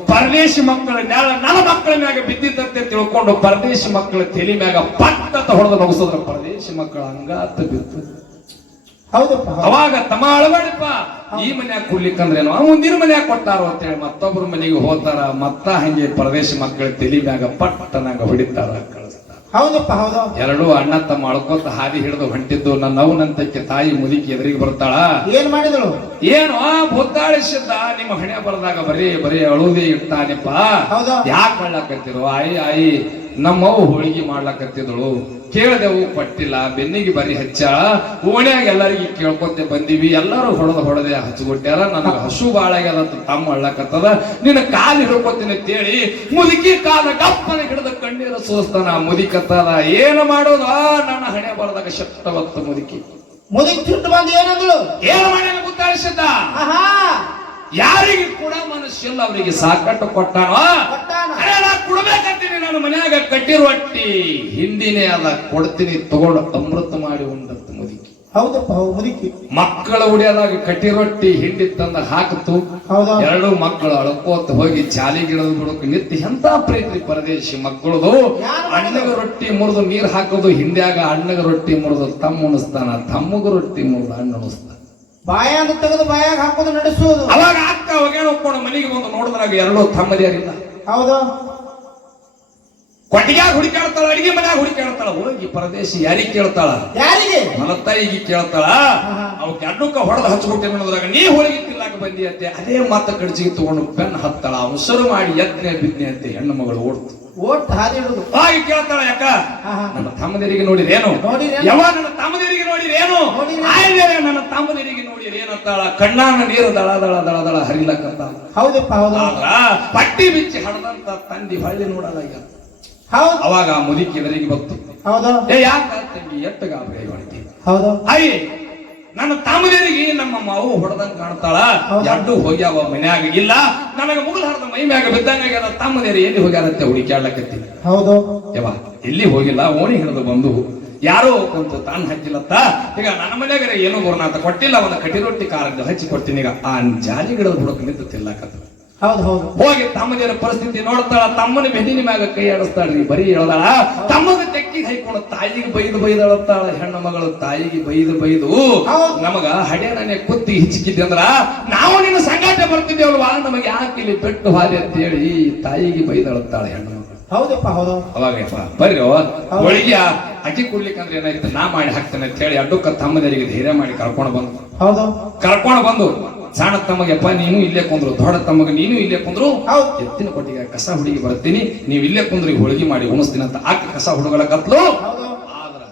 ಪರದೇಶಿ ಮಕ್ಕಳ ನ್ಯಾಳ ನನ್ನ ಮಕ್ಕಳ ಮ್ಯಾಗ ಬಿದ್ದಿದ್ದಂತೆ ತಿಳ್ಕೊಂಡು ಪರದೇಶಿ ಮಕ್ಕಳ ತಲೆ ಮ್ಯಾಗ ಪಟ್ಟತ ಹೊಡೆದು ನಗಸೋದ್ರ ಪರದೇಶಿ ಮಕ್ಕಳ ಹಂಗಾತ ಬಿತ್ತು ಹೌದಪ್ಪ ಹೌದು. ಅವಾಗ ತಮ್ಮ ಅಳಬೇಡಪ್ಪ ಈ ಮನ್ಯಾಗ ಕೊಡ್ಲಿಕ್ಕಂದ್ರೇನು ಮುಂದಿನ ಮನ್ಯಾಗ ಕೊಟ್ಟಾರ ಅಂತೇಳಿ ಮತ್ತೊಬ್ರ ಮನೆಗೆ ಹೋಗ್ತಾರ ಮತ್ತ ಹಂಗೆ ಪರದೇಶಿ ಮಕ್ಕಳ ತಲೆ ಮ್ಯಾಗ ಪಟ್ಟನಾಗ ಹೊಡಿತಾರ ಕಳಿಸ್ತಾರ ಹೌದಪ್ಪ ಹೌದು ಎರಡು ಅಣ್ಣ ತಮ್ಮ ಅಳ್ಕೋತ ಹಾದಿ ಹಿಡಿದು ಹೊಂಟಿದ್ದು ನನ್ನ ನೋವಿನಂತಕ್ಕೆ ತಾಯಿ ಮುದುಕಿ ಎದುರಿಗೆ ಬರ್ತಾಳ ಏನ್ ಮಾಡಿದಳು ಏನು ಭೂತಾಳಿಸಿದ್ದ ನಿಮ್ಮ ಹಣೆ ಬರದಾಗ ಬರೀ ಅಳುದೇ ಇರ್ತಾನೆಪ್ಪ ಹೌದು. ಯಾಕೆ ಮಾಡ್ಲಾಕತ್ತಿರು ಆಯಿ ನಮ್ಮವು ಹೋಳಿಗೆ ಮಾಡ್ಲಾಕತ್ತಿದಳು ಕೇಳ್ದೆವು ಪಟ್ಟಿಲ್ಲ ಬೆನ್ನಿಗೆ ಬರಿ ಹಚ್ಚಾಳ ಓಣ್ಯಾಗ ಎಲ್ಲರಿಗೆ ಕೇಳ್ಕೊತೆ ಬಂದಿವಿ ಎಲ್ಲರೂ ಹೊಡೆದೆ ಹಚ್ಕೊಟ್ಯಾರ ನನಗ ಹಸು ಬಾಳ ಆಗ್ಯದಂತ ತಮ್ಮ ಅಳ್ಳಕತ್ತದ ನಿನ್ನ ಕಾಲು ಹಿಡ್ಕೊತೀನಿ ಅಂತೇಳಿ ಮುದುಕಿ ಕಾಲ ಗಪ್ಪನ ಹಿಡಿದ ಕಣ್ಣೀರ ಸೋಸ್ತಾನ ಮುದಿಕತ್ತದ ಏನು ಮಾಡೋದ ನನ್ನ ಹಣೆ ಬರದಾಗ ಶಕ್ತವತ್ತು ಮುದುಕಿ ಚುಟ್ಟು ಬಂದು ಏನಂದ್ಳು ಏನು ಮಾಡ್ಯಾನ ಗೊತ್ತಾಳಿಸಿದ್ದ ಆಹಾ ಯಾರಿಗೆ ಕೂಡ ಮನಸ್ಸಿಲ್ಲ ಅವರಿಗೆ ಸಾಕಟ್ಟು ಕೊಟ್ಟಾನೋ ಕೊಟ್ಟಾನ. ಅರೆ ನಾ ಕೊಡ್ಬೇಕಂತೀನಿ ನಾನು ಮನ್ಯಾಗ ಕಟ್ಟಿರೋ ರೊಟ್ಟಿ ಹಿಂದಿನೇ ಅದ ಕೊಡ್ತೀನಿ ತಗೊಂಡು ಅಮೃತ ಮಾಡಿ ಉಂಡತ್ತು ಮುದುಕಿ ಹೌದಪ್ಪ ಹೌದು ಮುದುಕಿ ಮಕ್ಕಳ ಉಡಿಯೋದಾಗ ಕಟ್ಟಿ ರೊಟ್ಟಿ ಹಿಂಡಿ ತಂದ ಹಾಕಿತು ಹೌದು ಎರಡು ಮಕ್ಕಳು ಅಳ್ಕೋತ ಹೋಗಿ ಚಾಲಿ ಗಿಡದ ಬಿಡೋಕೆ ನಿಂತು ಎಂತ ಪ್ರೀತಿ ಪರದೇಶಿ ಮಕ್ಕಳದು ಅಣ್ಣಗ ರೊಟ್ಟಿ ಮುರಿದು ನೀರ್ ಹಾಕೋದು ಹಿಂಡ್ಯಾಗ ಅಣ್ಣಗ ರೊಟ್ಟಿ ಮುರಿದು ತಮ್ಮ ಉಣಿಸ್ತಾನ ತಮ್ಮಗ ರೊಟ್ಟಿ ಮುರಿದು ಅಣ್ಣ ಉಣಿಸ್ತಾನ ಬಾಯಾಗ ತೆಗೆದು ಬಾಯಾಗ ಹಾಕೋದು ನಡೆಸುವುದು ಅವಾಗ ಅಕ್ಕ ಹೊಗೆ ಹೋಗ್ಕೊಂಡು ಮನೆಗೆ ಬಂದು ನೋಡಿದ್ರಾಗ ಎರಡೂ ತಮ್ಮದಿಯರಿಲ್ಲ ಹೌದು ಕೊಟ್ಟಿಗ್ಯಾಗ ಹುಡುಕಾಡ್ತಾಳ ಅಡಿಗೆ ಮನ್ಯಾಗ ಹುಡುಕಾಡ್ತಾಳ ಹೋಗಿ ಪರದೇಶಿ ಯಾರಿಗೆ ಕೇಳ್ತಾಳ ಯಾರಿಗೆ ಮಲತಾಯಿಗೆ ಕೇಳ್ತಾಳ ಅವಕ್ಕೆ ಅಡ್ಡಕ್ಕ ಹೊಡೆದು ಹಚ್ಕೊಟ್ಟೆ ಅನ್ನೋದ್ರಾಗ ನೀ ಹೋಳಿಗೆ ತಿನ್ನಾಕ ಬಂದಿ ಅಂತೆ ಅದೇ ಮಾತ ಕಡ್ಜಿಗೆ ತಗೊಂಡು ಬೆನ್ನ ಹತ್ತಾಳ ಅವಸರು ಮಾಡಿ ಯತ್ನೆ ಬಿದ್ನೆ ಅಂತೆ ಹೆಣ್ಣು ಮಗಳು ಓಡ್ತು ಓಟ್ ಹಾದಿ ಇಡುದು ಹಾಗೆ ಕೇಳ್ತಾಳ ಯಾಕ ನನ್ನ ತಮ್ಮದಿರಿಗೆ ನೋಡಿರೇನು ನೋಡಿರೇನು? ಯಾವ ನನ್ನ ತಮ್ಮದಿರಿಗೆ ನೋಡಿರೇನು ನೋಡಿರೇನು? ಆಯ್ದೇನೆ ನನ್ನ ತಮ್ಮದಿರಿಗೆ ನೋಡಿರೇನಂತಾಳ ಕಣ್ಣಾನ ನೀರು ದಳ ದಳ ದಳ ದಳ ಹರಿಲಕ್ಕಂತ ಹೌದಪ್ಪ ಹೌದು ಆದ್ರ ಪಟ್ಟಿ ಬಿಚ್ಚಿ ಹಡದಂತ ತಂದಿ ಹೊಳ್ಳಿ ನೋಡಲಾಗ ಹೌದು ಅವಾಗ ಆ ಮುದುಕಿ ಎದುರಿಗೆ ಬಂತು ಹೌದು ಏ ಯಾಕ ತಂಗಿ ಎಟ್ಟು ಗಾಬರಿ ಹೊಡಿತಿ ಹೌದು ಅಯ್ಯ ನನ್ನ ತಾಮದೇರಿಗೆ ನಮ್ಮ ಮಾವು ಹೊಡೆದಂಗ ಕಾಣ್ತಾಳ ಎಡ್ಡು ಹೋಗ್ಯಾವ ಮನ್ಯಾಗ ಇಲ್ಲ ನನಗೆ ಮುಗಿಲ್ ಹರಿದ ಮೈ ಮ್ಯಾಗ ಬಿದ್ದಂಗ ತಾಮದೇರಿ ಎಲ್ಲಿ ಹೋಗ್ಯಾರಂತೆ ಹುಡುಕ್ಯಾಡ್ಲಕತ್ತೀನಿ ಹೌದು ಯವ್ವ ಎಲ್ಲಿ ಹೋಗಿಲ್ಲ ಓಣಿ ಹಿಡಿದು ಬಂದು ಯಾರೋ ಕುಂತು ತಾನು ಹಚ್ಚಿಲ್ಲತ್ತ ಈಗ ನನ್ನ ಮನ್ಯಾಗ ಏನೋ ಗುರುನಾಥ ಕೊಟ್ಟಿಲ್ಲ ಒಂದು ಕಟ್ಟಿ ರೊಟ್ಟಿ ಕಾರದ್ದು ಹಚ್ಚಿ ಕೊಟ್ಟಿನಿ ಈಗ ಆ ಜಾಲಿ ಗಿಡದ ಹುಡುಕ ನಿಂತು ತಿಲ್ಲಕತ್ತ ಹೌದು ಹೌದು ಹೋಗಿ ತಮ್ಮದಿರ ಪರಿಸ್ಥಿತಿ ನೋಡ್ತಾಳ ತಮ್ಮನ ಬೆನ್ನಿನ ಮ್ಯಾಗ ಕೈ ಆಡಿಸ್ತಾಳ್ರಿ ಬರೀ ಹೇಳ್ದಾಳ ತಮ್ಮಗ ತೆಕ್ಕಿಗೆ ಹೈಕೊಂಡು ತಾಯಿಗೆ ಬೈದು ಅಳತ್ತಾಳ ಹೆಣ್ಣು ಮಗಳು ತಾಯಿಗೆ ಬೈದು ನಮಗ ಹಡೆ ನನೆ ಕುತ್ತಿ ಹಿಚ್ಕಿದ್ದೆ ಅಂದ್ರ ನಾವು ನಿನ್ನ ಸಂಗಾಟ ಬರ್ತಿದ್ದೇವಲ್ವಾ ನಮಗೆ ಯಾಕೆ ಇಲ್ಲಿ ಬೆಟ್ಟು ಹಾಲಿ ಅಂತ ಹೇಳಿ ತಾಯಿಗೆ ಬೈದಳತ್ತಾಳ ಹೆಣ್ಣು ಮಗಳು ಹೌದಪ್ಪ ಹೌದು ಅವಾಗಪ್ಪ ಬರ್ರಿ ಹೋಳಿಗೆ ಅಕ್ಕಿ ಕೊಡ್ಲಿಕ್ಕಂದ್ರೆ ಏನಾಯ್ತು ನಾ ಮಾಡಿ ಹಾಕ್ತೇನೆ ಅಂತ ಹೇಳಿ ಅಡ್ಡಕ್ಕ ತಮ್ಮದರಿಗೆ ಧೈರ್ಯ ಮಾಡಿ ಕರ್ಕೊಂಡು ಬಂದು ಹೌದು ಕರ್ಕೊಂಡು ಬಂದು ಸಣ್ಣ ತಮ್ಮಗೆಪ್ಪ ನೀನು ಇಲ್ಲೇ ಕುಂದ್ರು, ದೊಡ್ಡ ತಮ್ಮಗ ನೀನು ಇಲ್ಲೇ ಕುಂದ್ರು, ಹೌದು. ಎತ್ತಿನ ಕೊಟ್ಟಿಗೆ ಕಸ ಹುಡುಗಿ ಬರ್ತೀನಿ, ನೀವು ಇಲ್ಲೇ ಕುಂದ್ರಿ ಹೋಳಿಗೆ ಮಾಡಿ ಉಣಿಸ್ತೀನಿ ಅಂತ ಆಕ ಕಸ ಹುಡುಗಲ ಕತ್ಲು. ಹೌದು. ಆದ್ರ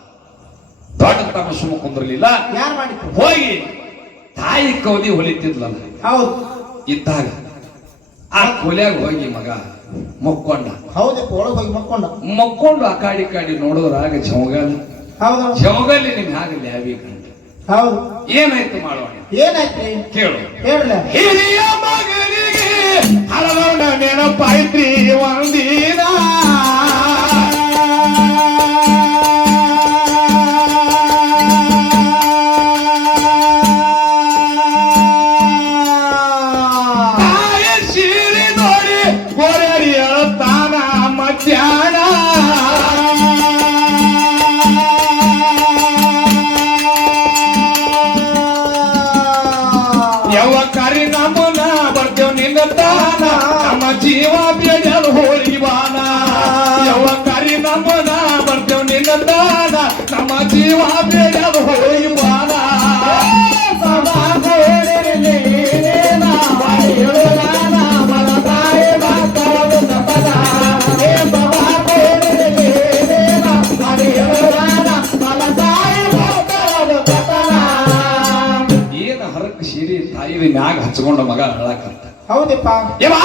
ದೊಡ್ಡ ತಮ್ಮ ಸುಮ್ಮ ಕುಂದ್ರಲಿಲ್ಲ, ಯಾರು ಮಾಡಿತ್ತು? ಹೋಗಿ ತಾಯಿ ಕೌದಿ ಹೊಲಿತಿದ್ಲಲ್ಲ ಹೌದು. ಇದ್ದಾಗ ಆ ಕೊಲೆಯಾಗ ಹೋಗಿ ಮಗ ಮಕ್ಕೊಂಡ. ಹೌದಪ್ಪ, ಒಳಗೆ ಹೋಗಿ ಮಕ್ಕೊಂಡು ಆ ಕಾಡಿ ಕಾಡಿ ನೋಡೋದ್ರಾಗ ಜವಗಾಲ ಹೌದು. ಜವಗಾಲಿ ನಿಮ್ ಹಾಗೆ ಲ್ಯಾವಿ ಕಂಡು ಹೌದು. ಏನಾಯ್ತು ಮಾಡೋಣ ಏನಾಯ್ತ್ರಿ ಕೇಳು. ಹೇಳ್ಲ. ಹಿರಿಯ ಮಗನಿಗೆ ಹಲವನ ನೆನಪಾಯ್ತ್ರಿ ಒಂದಿನ, ತಾಯಿ ಸೀರೆ ನೋಡಿ ಗೋರರಿ ಅಳತಾನ ಮಧ್ಯಾಹ್ನ, ಯಾವ ಕರಿ ನಮ್ಮನ ಬರ್ತೇವ್ ನಿನ್ನ ತಾನ, ನಮ್ಮ ಜೀವ ಬೇಡಲು ಹೋಳಿಗೆ ಬಾನ. ಯಾವ ಕರಿ ನಮ್ಮನ ಬರ್ತೇವ್ ನಿನ್ನ ತಾನ, ನಮ್ಮ ಜೀವ ಬೇಡಲು ಹೋಳಿಗೆ ಬಾನ. ಏನ ಹರಕ್ ಸೀರೆ ತಾಯಿ ಮ್ಯಾಗ ಹಚ್ಕೊಂಡ ಮಗ ಅಳಕಂತ. ಹೌದಪ್ಪ. ಯವ್ವಾ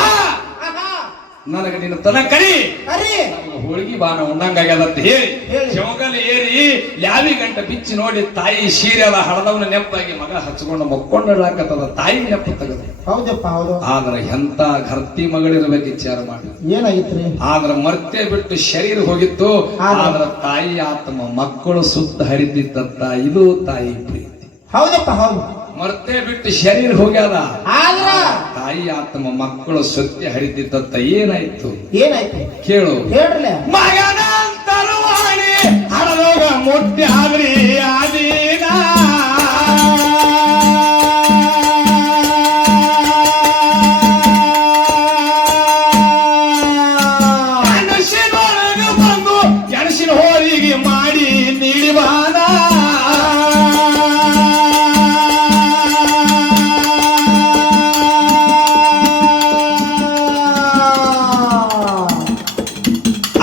ನನಗೆ ನಿನ್ನ ತನ ಕರಿ, ಅರಿ ಹೋಳಿಗೆ ಬಾನ ಉಣ್ಣಂಗಾಗ್ಯದಂತ ಹೇಳಿ ಹೇಳಿ. ಜೋಗಲ್ ಏರಿ ಲ್ಯಾವಿ ಗಂಟ ಬಿಚ್ಚಿ ನೋಡಿ ತಾಯಿ ಸೀರೆ ಅಲ್ಲ ಹಳದವನ ನೆಪ್ಪಾಗಿ ಮಗ ಹಚ್ಕೊಂಡು ಮಕ್ಕೊಂಡಾಕತ್ತದ ತಾಯಿ ನೆಪ್ಪ ತೆಗದು. ಹೌದಪ್ಪ. ಹೌದು. ಆದ್ರ ಎಂತ ಘರ್ತಿ ಮಗಳಿರ್ಬೇಕು ವಿಚಾರ ಮಾಡಿ. ಏನಾಗಿತ್ರಿ? ಆದ್ರ ಮರ್ತೆ ಬಿಟ್ಟು ಶರೀರ ಹೋಗಿತ್ತು, ಆದ್ರ ಆದ್ರ ತಾಯಿ ಆತ್ಮ ಮಕ್ಕಳು ಸುತ್ತ ಹರಿದಿತ್ತಂತ. ಇದು ತಾಯಿ ಪ್ರೀತಿ. ಹೌದಪ್ಪ. ಹೌದು. ಮರ್ತೆ ಬಿಟ್ಟು ಶರೀರ ಹೋಗ್ಯಾದ, ಆದ್ರ ತಾಯಿ ಆತ್ಮ ಮಕ್ಕಳು ಸುತ್ತಿ ಹರಿದಿತ್ತಂತ. ಏನಾಯ್ತು ಏನಾಯ್ತು ಕೇಳು. ಹೇಳ್ರಲ್ಲ. ಮಗನ ತರುವಾಣಿ ಹಡಲೋಗ ಮುಟ್ಟಿ ಆದ್ರಿ ಆದೀನ, ಗೆಣಸಿನೊಳಗ ಬಂದು ಗೆಣಸಿನ ಹೋಳಿಗೆ ಮಾಡಿ ನೀಡಿವಾನ.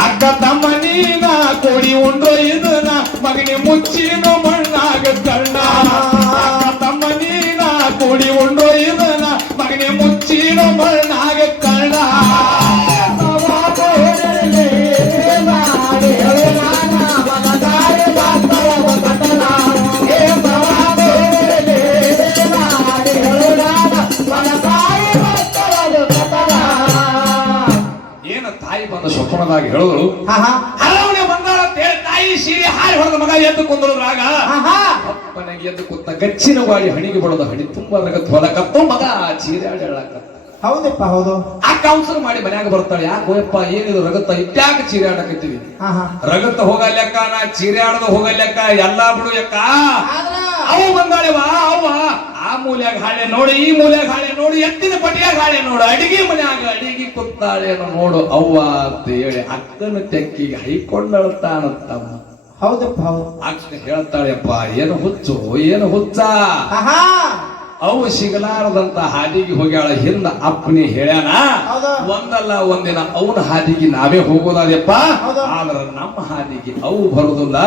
ಅಕ್ಕ ತಮ್ಮ ನೀನ ಕೋಡಿ ಉಂಡ್ರೋ ಇದನ್ನ ಮಗನಿ ಮುಚ್ಚಿನ ಮಣ್ಣಾಗ ಕರ್ಣ. ಅಕ್ಕ ತಮ್ಮ ನೀನ ಕೋಡಿ ಉಂಡ್ರೋ ಇದನ್ನ ಮಗನಿ ಮುಚ್ಚಿನ ಮಣ್ಣಾಗ ಕರ್ಣ. ಏನ ತಾಯಿ ಬಂದ ಸ್ವಪ್ನದಾಗ ಹೇಳಿದ್ರು, ಹಲವನೇ ಬಂದಾಳ ಅಂತ ಹೇಳಿ ತಾಯಿ ಸೀರೆ ಹಾರಿ ಹೊಡೆದ ಮಗ ಎದ್ದು ಕುಂದ್ರದ್ರಾಗ ಅಪ್ಪನಿಗೆ ಎದ್ದು ಕೂತ ಗಚ್ಚಿನ ಗಾಡಿ ಹಣಿಗೆ ಬಡದ ಹಣಿ ತುಂಬಾ ರಗತ್ ಹೊಲಕತ್ತು ಮಗ ಚೀರಾಡಿ ಹೇಳಕತ್ತ. ಹೌದಪ್ಪ. ಹೌದು. ಆ ಕೌನ್ಸಲ್ ಮಾಡಿ ಮನ್ಯಾಗ ಬರ್ತಾಳೆ. ಯಾಕೋಯಪ್ಪ ಏನಿದು ರಗತ್ತ ಇಟ್ಟಾಕ ಚೀರಾಡಕತ್ತೀವಿ? ರಗತ್ತ ಹೋಗಲ್ಯಕ್ಕ, ನಾ ಚೀರಾಡದ ಹೋಗಲ್ಯಕ್ಕ, ಎಲ್ಲಾ ಬಿಡು ಯಕ್ಕ. ಅವು ಬಂದಾಳೆವಾ ಅವ ಆ ಮೂಲ್ಯಾಗ ಹಾಳೆ ನೋಡು, ಈ ಮೂಲ್ಯಾಗ ಹಾಳೆ ನೋಡು, ಎತ್ತಿನ ಪಟ್ಟಿಯಾಗ ಹಾಳೆ ನೋಡು, ಅಡಿಗೆ ಮನ್ಯಾಗ ಅಡಿಗೆ ಕೂತಾಳೇನೋ ನೋಡು ಅವ್ವ ಅಂತ ಹೇಳಿ ಅಕ್ಕನ ತೆಕ್ಕಿಗೆ ಹೈಕೊಂಡಳ್ತಾನತ್ತಮ್ಮ. ಹೌದಪ್ಪ. ಹೌದು. ಅಕ್ಕ ಹೇಳ್ತಾಳೆಪ್ಪ, ಏನು ಹುಚ್ಚು ಏನು ಹುಚ್ಚ. ಅವು ಸಿಗಲಾರದಂತ ಹಾದಿಗೆ ಹೋಗ್ಯಾಳ. ಹಿಂದ ಅಪ್ಪನಿ ಹೇಳ್ಯಾನ, ಒಂದಲ್ಲ ಒಂದಿನ ಅವನ ಹಾದಿಗೆ ನಾವೇ ಹೋಗೋದಪ್ಪ, ಆದ್ರ ನಮ್ಮ ಹಾದಿಗೆ ಅವು ಬರುದಿಲ್ಲ.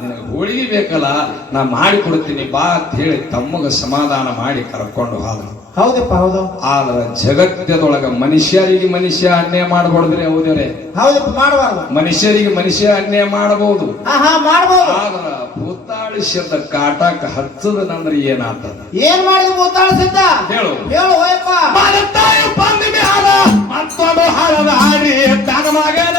ನಿನಗೆ ಹೋಳಿಗೆ ಬೇಕಲ್ಲ, ನಾ ಮಾಡಿ ಕೊಡ್ತೀನಿ ಬಾ ಅಂತ ಹೇಳಿ ತಮ್ಮಗ ಸಮಾಧಾನ ಮಾಡಿ ಕರ್ಕೊಂಡು ಹೋದ್ರು. ಹೌದಪ್ಪ. ಹೌದು. ಆದ್ರ ಜಗತ್ತದೊಳಗ ಮನುಷ್ಯರಿಗೆ ಮನುಷ್ಯ ಅನ್ಯಾಯ ಮಾಡಬಹುದ್ರಿ? ಹೌದ್ರಿ? ಹೌದಪ್ಪ. ಮಾಡಬಾರ್ದು. ಮನುಷ್ಯರಿಗೆ ಮನುಷ್ಯ ಅನ್ಯಾಯ ಮಾಡಬಹುದು, ಮಾಡಬಹುದು. ಆದ್ರ ಭೂತಾಳಿಸಿದ ಕಾಟಕ ಹಚ್ಚದನಂದ್ರೆ ಏನಾಗ್ತದ? ಏನ್ ಮಾಡಿದ್ರು ಭೂತಾಳಿಸಿದ್ದ? ಹೇಳು ಹೇಳು ಹೋಯಪ್ಪ. ತಾಯಿ ಬಂದ ಮ್ಯಾಲ ಮತ್ತೊಂದು ಹಳದ ಹಾಡಿ ತನ್ನ ಮಗನ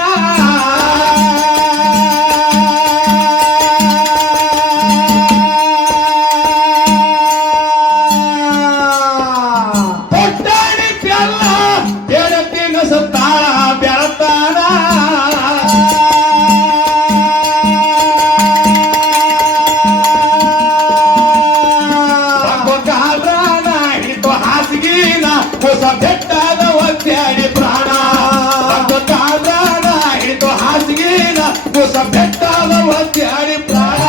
ಪೊಟ್ಟಾಣಿ ಪ್ಯಲ್ಲ ಬೆಳತಿನ ಸುತ್ತಾಳ ಬೆಳತಾನ. ಹಿಡಿತು ಹಾಸಿಗಿನ ಹೊಸ ಬೆಟ್ಟದ ಒತ್ತಾಡಿ ಪ್ರಾಣ. ಹಿಡಿತು ಹಾಸಿಗಿನ ಹೊಸ ಬೆಟ್ಟದ ಒತ್ತಾಡಿ ಪ್ರಾಣ.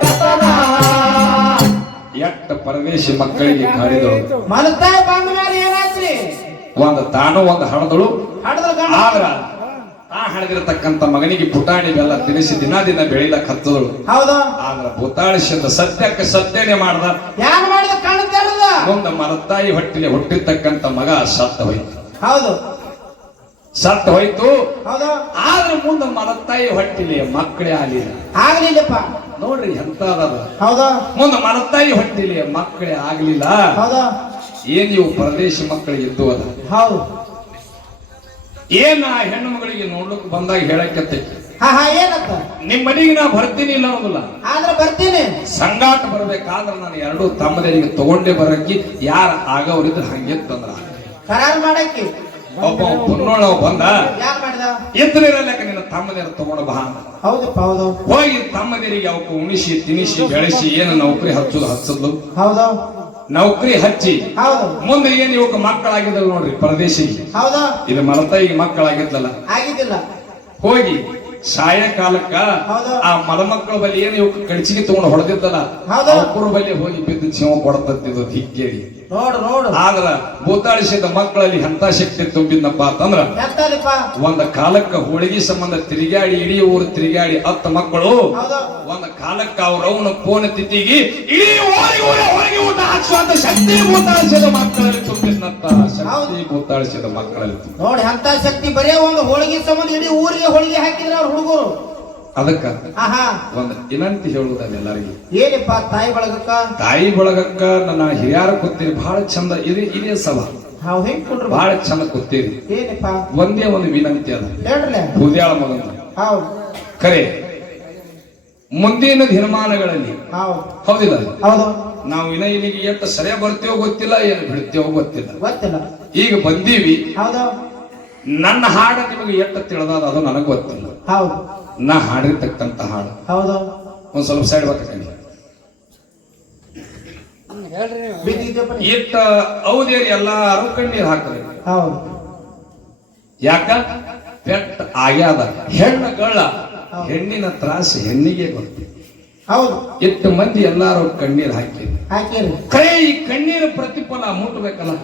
ಕತನ ಎಟ್ಟ ಪರದೇಶಿ ಮಕ್ಕಳಿಗೆ ಕಾಡಿದಳು ಮಲತಾಯಿ ಬಂದ ಮೇಲೆ ಏನಾಯ್ತ್ರಿ ಒಂದು ತಾನು ಒಂದು ಹಣದಳು ಹಡದ್ರ ಗಂಡ ಆದ್ರ ಆ ಹಣದಿರತಕ್ಕಂತ ಮಗನಿಗೆ ಪುಟಾಣಿ ಬೆಲ್ಲ ತಿನಿಸಿ ದಿನ ಬೆಳಿಲಕ್ ಹತ್ತದಳು ಹೌದು ಆದ್ರ ಭೂತಾಳಿಸಿದ ಸತ್ಯಕ್ಕೆ ಸತ್ಯನೇ ಮಾಡ್ದ ಯಾರು ಮಾಡಿದ ಕಣ್ಣು ತೆರೆದ ಮುಂದ ಮಲತಾಯಿ ಹೊಟ್ಟಿಲೆ ಹುಟ್ಟಿರ್ತಕ್ಕಂತ ಮಗ ಸತ್ತ ಹೋಯ್ತು ಹೌದು ಸತ್ತ ಹೋಯ್ತು ಹೌದು ಆದ್ರೆ ಮುಂದ ಮಲತಾಯಿ ಹೊಟ್ಟಿಲೆ ಮಕ್ಕಳೇ ಆಗಲಿಲ್ಲ ಆಗ್ಲಿಲ್ಲಪ್ಪ ನೋಡ್ರಿ ಎಂತ ಅದ ಹೌದು ಮುಂದ ಮಲತಾಯಿ ಹೊಟ್ಟಿಲೆ ಮಕ್ಕಳೇ ಆಗ್ಲಿಲ್ಲ ಹೌದು ಏನ್ ಇವು ಪರದೇಶಿ ಮಕ್ಕಳಿಗೆ ಇದ್ದು ಅದ ಹೌದು ಏನ್ ಆ ಹೆಣ್ಣು ಮಗಳಿಗೆ ನೋಡ್ಲಿಕ್ಕೆ ಬಂದಾಗ ಹೇಳಕ್ಕೆ ಹಾ ಹಾ ಏನಂತ ನಿಮ್ ಮನೆಗೆ ನಾ ಬರ್ತೀನಿ ಇಲ್ಲ ಅನ್ನೋದಿಲ್ಲ ಆದ್ರೆ ಬರ್ತೀನಿ ಸಂಗಾಟ ಬರ್ಬೇಕಾದ್ರೆ ನಾನು ಎರಡು ತಮ್ಮದರಿಗೆ ತಗೊಂಡೇ ಬರಕ್ಕೆ ಯಾರ ಆಗವ್ರಿದ್ರೆ ಹಂಗೆ ತಂದ್ರ ಕರಾರು ಮಾಡಕ್ಕೆ ಒಬ್ಬ ಪುನ್ನೋಳ ಬಂದ ಯಾರು ಮಾಡಿದ ಎತ್ತಲಿರಲ್ಲಕ ನಿನ್ನ ತಮ್ಮದೇರ ತಗೊಂಡ ಬಾ ಅಂದ. ಹೌದಪ್ಪ ಹೌದು ಹೋಗಿ ತಮ್ಮದಿರಿಗೆ ಅವಕ್ಕೆ ಉಣಿಸಿ ತಿನಿಸಿ ಬೆಳೆಸಿ ಏನು ನೌಕರಿ ಹಚ್ಚದ್ಲು ಹೌದು ನೌಕರಿ ಹಚ್ಚಿ ಹೌದು ಮುಂದೆ ಏನ್ ಇವಕ್ಕೆ ಮಕ್ಕಳಾಗಿದ್ದವು ನೋಡ್ರಿ ಪರದೇಶಿಗೆ ಹೌದು ಇದು ಮಲತಾಯಿಗೆ ಮಕ್ಕಳಾಗಿದ್ಲಲ್ಲ ಆಗಿದ್ದಿಲ್ಲ ಹೋಗಿ ಸಾಯಂಕಾಲಕ್ಕ ಹೌದು. ಆ ಮಲಮಕ್ಕಳ ಬಳಿ ಏನು ಇವಕ್ಕೆ ಕಡ್ಚಿಗೆ ತಗೊಂಡು ಹೊಡೆದಿದ್ದಲ್ಲ ಹೌದು. ಒಬ್ಬರ ಬಳಿ ಹೋಗಿ ಬಿದ್ದು ಜೀವ ಕೊಡತತ್ತಿದ್ದು ಹಿಕ್ಕೇಳಿ ನೋಡು ನೋಡು ಆದ್ರ ಭೂತಾಳಿಸಿದ ಮಕ್ಕಳಲ್ಲಿ ಎಂತ ಶಕ್ತಿ ತುಂಬಿದ್ನಪ್ಪ ಅಂತಂದ್ರ ಎತ್ತಲಿಪ್ಪ ಒಂದ ಕಾಲಕ್ಕ ಹೋಳಿಗೆ ಸಂಬಂಧ ತಿರುಗಾಡಿ ಇಡೀ ಊರು ತಿರುಗಾಡಿ 10 ಮಕ್ಕಳು ಹೌದು ಒಂದ ಕಾಲಕ್ಕ ಅವ್ರವನ ಪೋನ ತಿಥಿಗಿ ಇಡೀ ಹೋಳಿಗೆ ಊಟ ಹಾಕ್ಸುವಂತ ಶಕ್ತಿ ಭೂತಾಳಿಸಿದ ಮಕ್ಕಳಲ್ಲಿ ತುಂಬಿದ್ನಂತ ಶಕ್ತಿ ಭೂತಾಳಿಸಿದ ಮಕ್ಕಳಲ್ಲಿ ತುಂಬಿದ್ನ. ನೋಡಿ ಅಂತ ಶಕ್ತಿ ಬರೇ ಒಂದು ಹೋಳಿಗೆ ಸಂಬಂಧ ಇಡೀ ಊರಿಗೆ ಹೋಳಿಗೆ ಹಾಕಿದ್ರ ಅವ್ರ ಹುಡುಗರು ಅದಕ್ಕ ಆಹಾ ಒಂದ್ ಏನಂತ ಹೇಳುವುದಲ್ಲ ಎಲ್ಲರಿಗೆ ಏನಿಪ್ಪ ತಾಯಿ ಬಳಗಕ್ಕ ತಾಯಿ ಬಳಗಕ್ಕ ನನ್ನ ಹಿರಿಯರ ಕೂತೀರಿ ಬಹಳ ಚಂದ ಇದೇ ಸಭಾ ನಾವು ಹೆಂಗ್ ಕೊಡ್ರಿ ಬಹಳ ಚಂದ ಕೂತೀರಿ ಏನಿಪ್ಪ ಒಂದೇ ಒಂದು ವಿನಂತಿ ಅದ ಹೇಳ್ರಲ್ಲ ಬೂದ್ಯಾಳ ಮಗನ ಹೌದು ಕರೆ ಮುಂದಿನ ದಿನಮಾನಗಳಲ್ಲಿ ಹೌದು ಹೌದಿಲ್ಲ ಹೌದು ನಾವು ಇಲ್ಲಿಗೆ ಎಷ್ಟು ಸರಿಯಾಗಿ ಬರ್ತೀವೋ ಗೊತ್ತಿಲ್ಲ ಏನು ಬಿಡ್ತೀವೋ ಗೊತ್ತಿಲ್ಲ ಗೊತ್ತಿಲ್ಲ ಈಗ ಬಂದೀವಿ ಹೌದು ನನ್ನ ಹಾಡ ನಿಮಗೆ ಎಷ್ಟು ತಿಳಿದಾದ ಅದು ನನಗೆ ಗೊತ್ತಿಲ್ಲ ಹೌದು ನಾ ಹಾಡಿರ್ತಕ್ಕಂತ ಹಾಡು ಹೌದು ಒಂದ್ ಸ್ವಲ್ಪ ಸೈಡ್ ಬರ್ತೀನಿ ಬಿದ್ದಿದ್ಯಪ್ಪ ನೀ? ಇಟ್ಟ ಹೌದೇರಿ ಎಲ್ಲಾರು ಕಣ್ಣೀರ್ ಹಾಕಿದ್ರಿ ಹೌದು ಯಾಕ ಪೆಟ್ಟ ಆಗ್ಯಾದ ಹೆಣ್ಣುಗಳ ಹೆಣ್ಣಿನ ತ್ರಾಸ ಹೆಣ್ಣಿಗೆ ಗೊತ್ತು ಹೌದು ಎಷ್ಟು ಮಂದಿ ಎಲ್ಲಾರು ಕಣ್ಣೀರ್ ಹಾಕಿರಿ ಹಾಕಿರಿ ಕೈ ಈ ಕಣ್ಣೀರು ಪ್ರತಿಫಲ ಮುಟ್ಟಬೇಕಲ್ಲ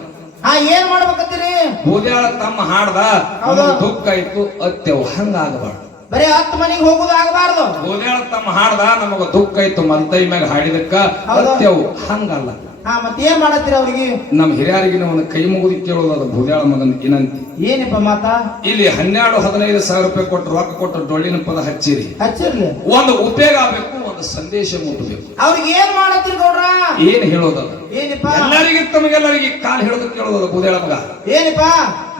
ಹಾ ಏನ್ ಮಾಡ್ಬೇಕತ್ತೀರಿ ಬೂದ್ಯಾಳ ತಮ್ಮ ಹಾಡ್ದ ಹೌದು. ನಮ್ಗ್ ದುಃಖ ಆಯ್ತು ಅತ್ತೆವು ಹಂಗಾಗಬಾರ್ದು ಬರೀ 10 ಮನೆಗೆ ಹೋಗುದು ಆಗಬಾರ್ದು ಬೂದ್ಯಾಳ ತಮ್ಮ ಹಾಡ್ದ ನಮಗ ದುಃಖ ಆಯ್ತು ಮಲ್ತೈ ಮ್ಯಾಗ ಹಾಡಿದಕ್ಕ ಹೌದು. ಅತ್ತೆವು ಹಂಗಲ್ಲ ಹಾ ಮತ್ತೆ ಏನ್ ಮಾಡತ್ತೀರಿ ಅವ್ರಿಗೆ ನಮ್ ಹಿರಿಯರಿಗೆ ಒಂದು ಕೈ ಮುಗಿದು ಕೇಳೋದು ಅದು ಬೂದ್ಯಾಳ ಮಗನ್ ವಿನಂತಿ ಏನಿಪ್ಪ ಮಾತಾ ಇಲ್ಲಿ 12-15 ಸಾವಿರ ರೂಪಾಯಿ ಕೊಟ್ಟು ರೊಕ್ಕ ಕೊಟ್ಟು ಡೊಳ್ಳಿನ ಪದ ಹಚ್ಚಿರಿ ಹಚ್ಚಿರ್ಲಿ ಒಂದು ಉಪಯೋಗ ಆಗ್ಬೇಕು ಒಂದು ಸಂದೇಶ ಮುಟ್ಟಬೇಕು ಅವ್ರಿಗೆ ಏನ್ ಮಾಡತ್ತೀರಿ ಗೌಡ್ರ ಏನ್ ಹೇಳೋದಲ್ಲ ಏನಿಪ್ಪ ಎಲ್ಲರಿಗೆ ತಮಗೆಲ್ಲರಿಗೆ ಕಾಲ್ ಹಿಡಿದು ಕೇಳೋದಲ್ಲ ಬೂದ್ಯಾಳ ಮಗ ಏನಿಪ್ಪ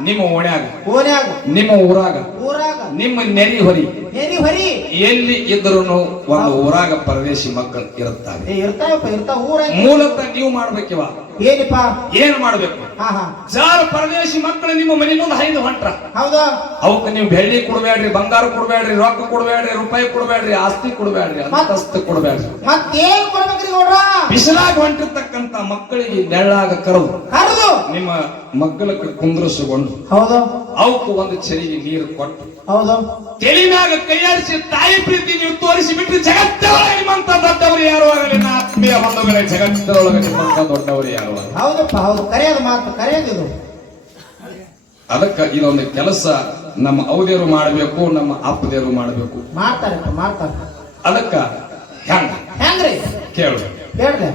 ನಿಮ್ಮ ಓಣ್ಯಾಗ ಓನ್ಯಾಗ ನಿಮ್ಮ ಊರಾಗ ಊರಾಗ ನಿಮ್ಮ ನೆರಿ ಹೊರಿ ಏನಿ ಹರಿ ಎಲ್ಲಿ ಇದ್ರು ಒಂದು ಊರಾಗ ಪರದೇಶಿ ಮಕ್ಕಳು ಇರುತ್ತಾರೆ ಇರ್ತಾವಪ್ಪ ಇರ್ತಾವ ಊರಾಗ ಮೂಲತಃ ನೀವು ಮಾಡ್ಬೇಕಿವ ಏನಿಪ್ಪ ಏನ್ ಮಾಡ್ಬೇಕು ಹಾ ಹಾ ಜಾರ ಪರದೇಶಿ ಮಕ್ಕಳು ನಿಮ್ಮ ಮನೆ ಮುಂದೆ ಹೈದು ಹೊಂಟ್ರ ಹೌದಾ ಅವಕ್ಕೆ ನೀವು ಬೆಳ್ಳಿ ಕೊಡ್ಬೇಡ್ರಿ ಬಂಗಾರ ಕೊಡ್ಬೇಡ್ರಿ ರೊಕ್ಕ ಕೊಡ್ಬೇಡ್ರಿ ರೂಪಾಯಿ ಕೊಡ್ಬೇಡ್ರಿ ಆಸ್ತಿ ಕೊಡ್ಬೇಡ್ರಿ ಅಂತಸ್ತು ಕೊಡ್ಬೇಡ್ರಿ ಮತ್ತೇನ್ ಕೊಡ್ಬೇಕ್ರಿ ಗೌಡ್ರ ಬಿಸಿಲಾಗ ಹೊಂಟಿರ್ತಕ್ಕಂತ ಮಕ್ಕಳಿಗೆ ನೆಳ್ಳಾಗ ಕರೆದು ಕರೆದು ನಿಮ್ಮ ಮಕ್ಕಳಕ್ಕೆ ಕುಂದ್ರಿಸಿಕೊಂಡು ಹೌದು ಅವಕ್ಕೂ ಒಂದು ಚೆರಿಗೆ ನೀರು ಕೊಟ್ಟು ಹೌದು ತೆಲಿಮ್ಯಾಗ ಕೈಯಾಡಿಸಿ ತಾಯಿ ಪ್ರೀತಿ ನೀವು ತೋರಿಸಿ ಬಿಟ್ರೆ ಜಗತ್ತೊಳಗೆ ನಿಮ್ಮಂತ ದೊಡ್ಡವರು ಯಾರು ಆಗಲಿ ನಾ ಆತ್ಮೀಯ ಬಂಧುಗಳೇ ಜಗತ್ತೊಳಗೆ ನಿಮ್ಮಂತ ದೊಡ್ಡವರು ಯಾರು ಆಗಲಿ. ಹೌದಪ್ಪ ಹೌದು ಕರೆಯೋದು ಮಾತು ಕರೆಯೋದು ಇದು ಅದಕ್ಕ ಇದೊಂದು ಕೆಲಸ ನಮ್ಮ ಔದೇರು ಮಾಡಬೇಕು ನಮ್ಮ ಅಪ್ಪದೇರು ಮಾಡಬೇಕು ಮಾಡ್ತಾರಪ್ಪ ಮಾಡ್ತಾರ ಅದಕ್ಕ ಹೆಂಗ ಹೆಂಗ್ರಿ ಕೇಳು ಹೇಳ್ದೆ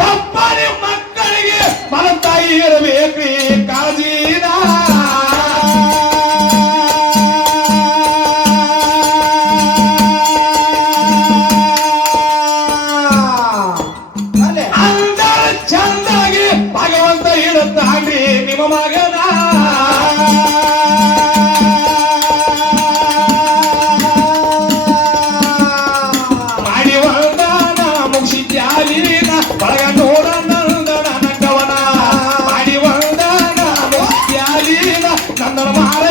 ತಪ್ಪನೆ ಮಕ್ಕಳಿಗೆ ಮಲತಾಯಿ ಇರಬೇಕ್ರಿ ಕಾಳಜಿನ ಅಲ್ಲೇ ಅಂದರ ಚಂದಾಗಿ ಭಗವಂತ ಇರುತ್ತಾನ್ರಿ ನಿಮ್ಮ ಮಗನ ಮಾಡಿ ಒಂದಾನ ಮುಗಿಸಿ ಜಾಲಿನ ಬಳಗ ನೋಡ ನಂದನ ಕವನ ಮಾಡಿ ಒಂದಾನ ಮುಗಿಸಿ ಜಾಲಿನ ನಂದನ ಮಾರ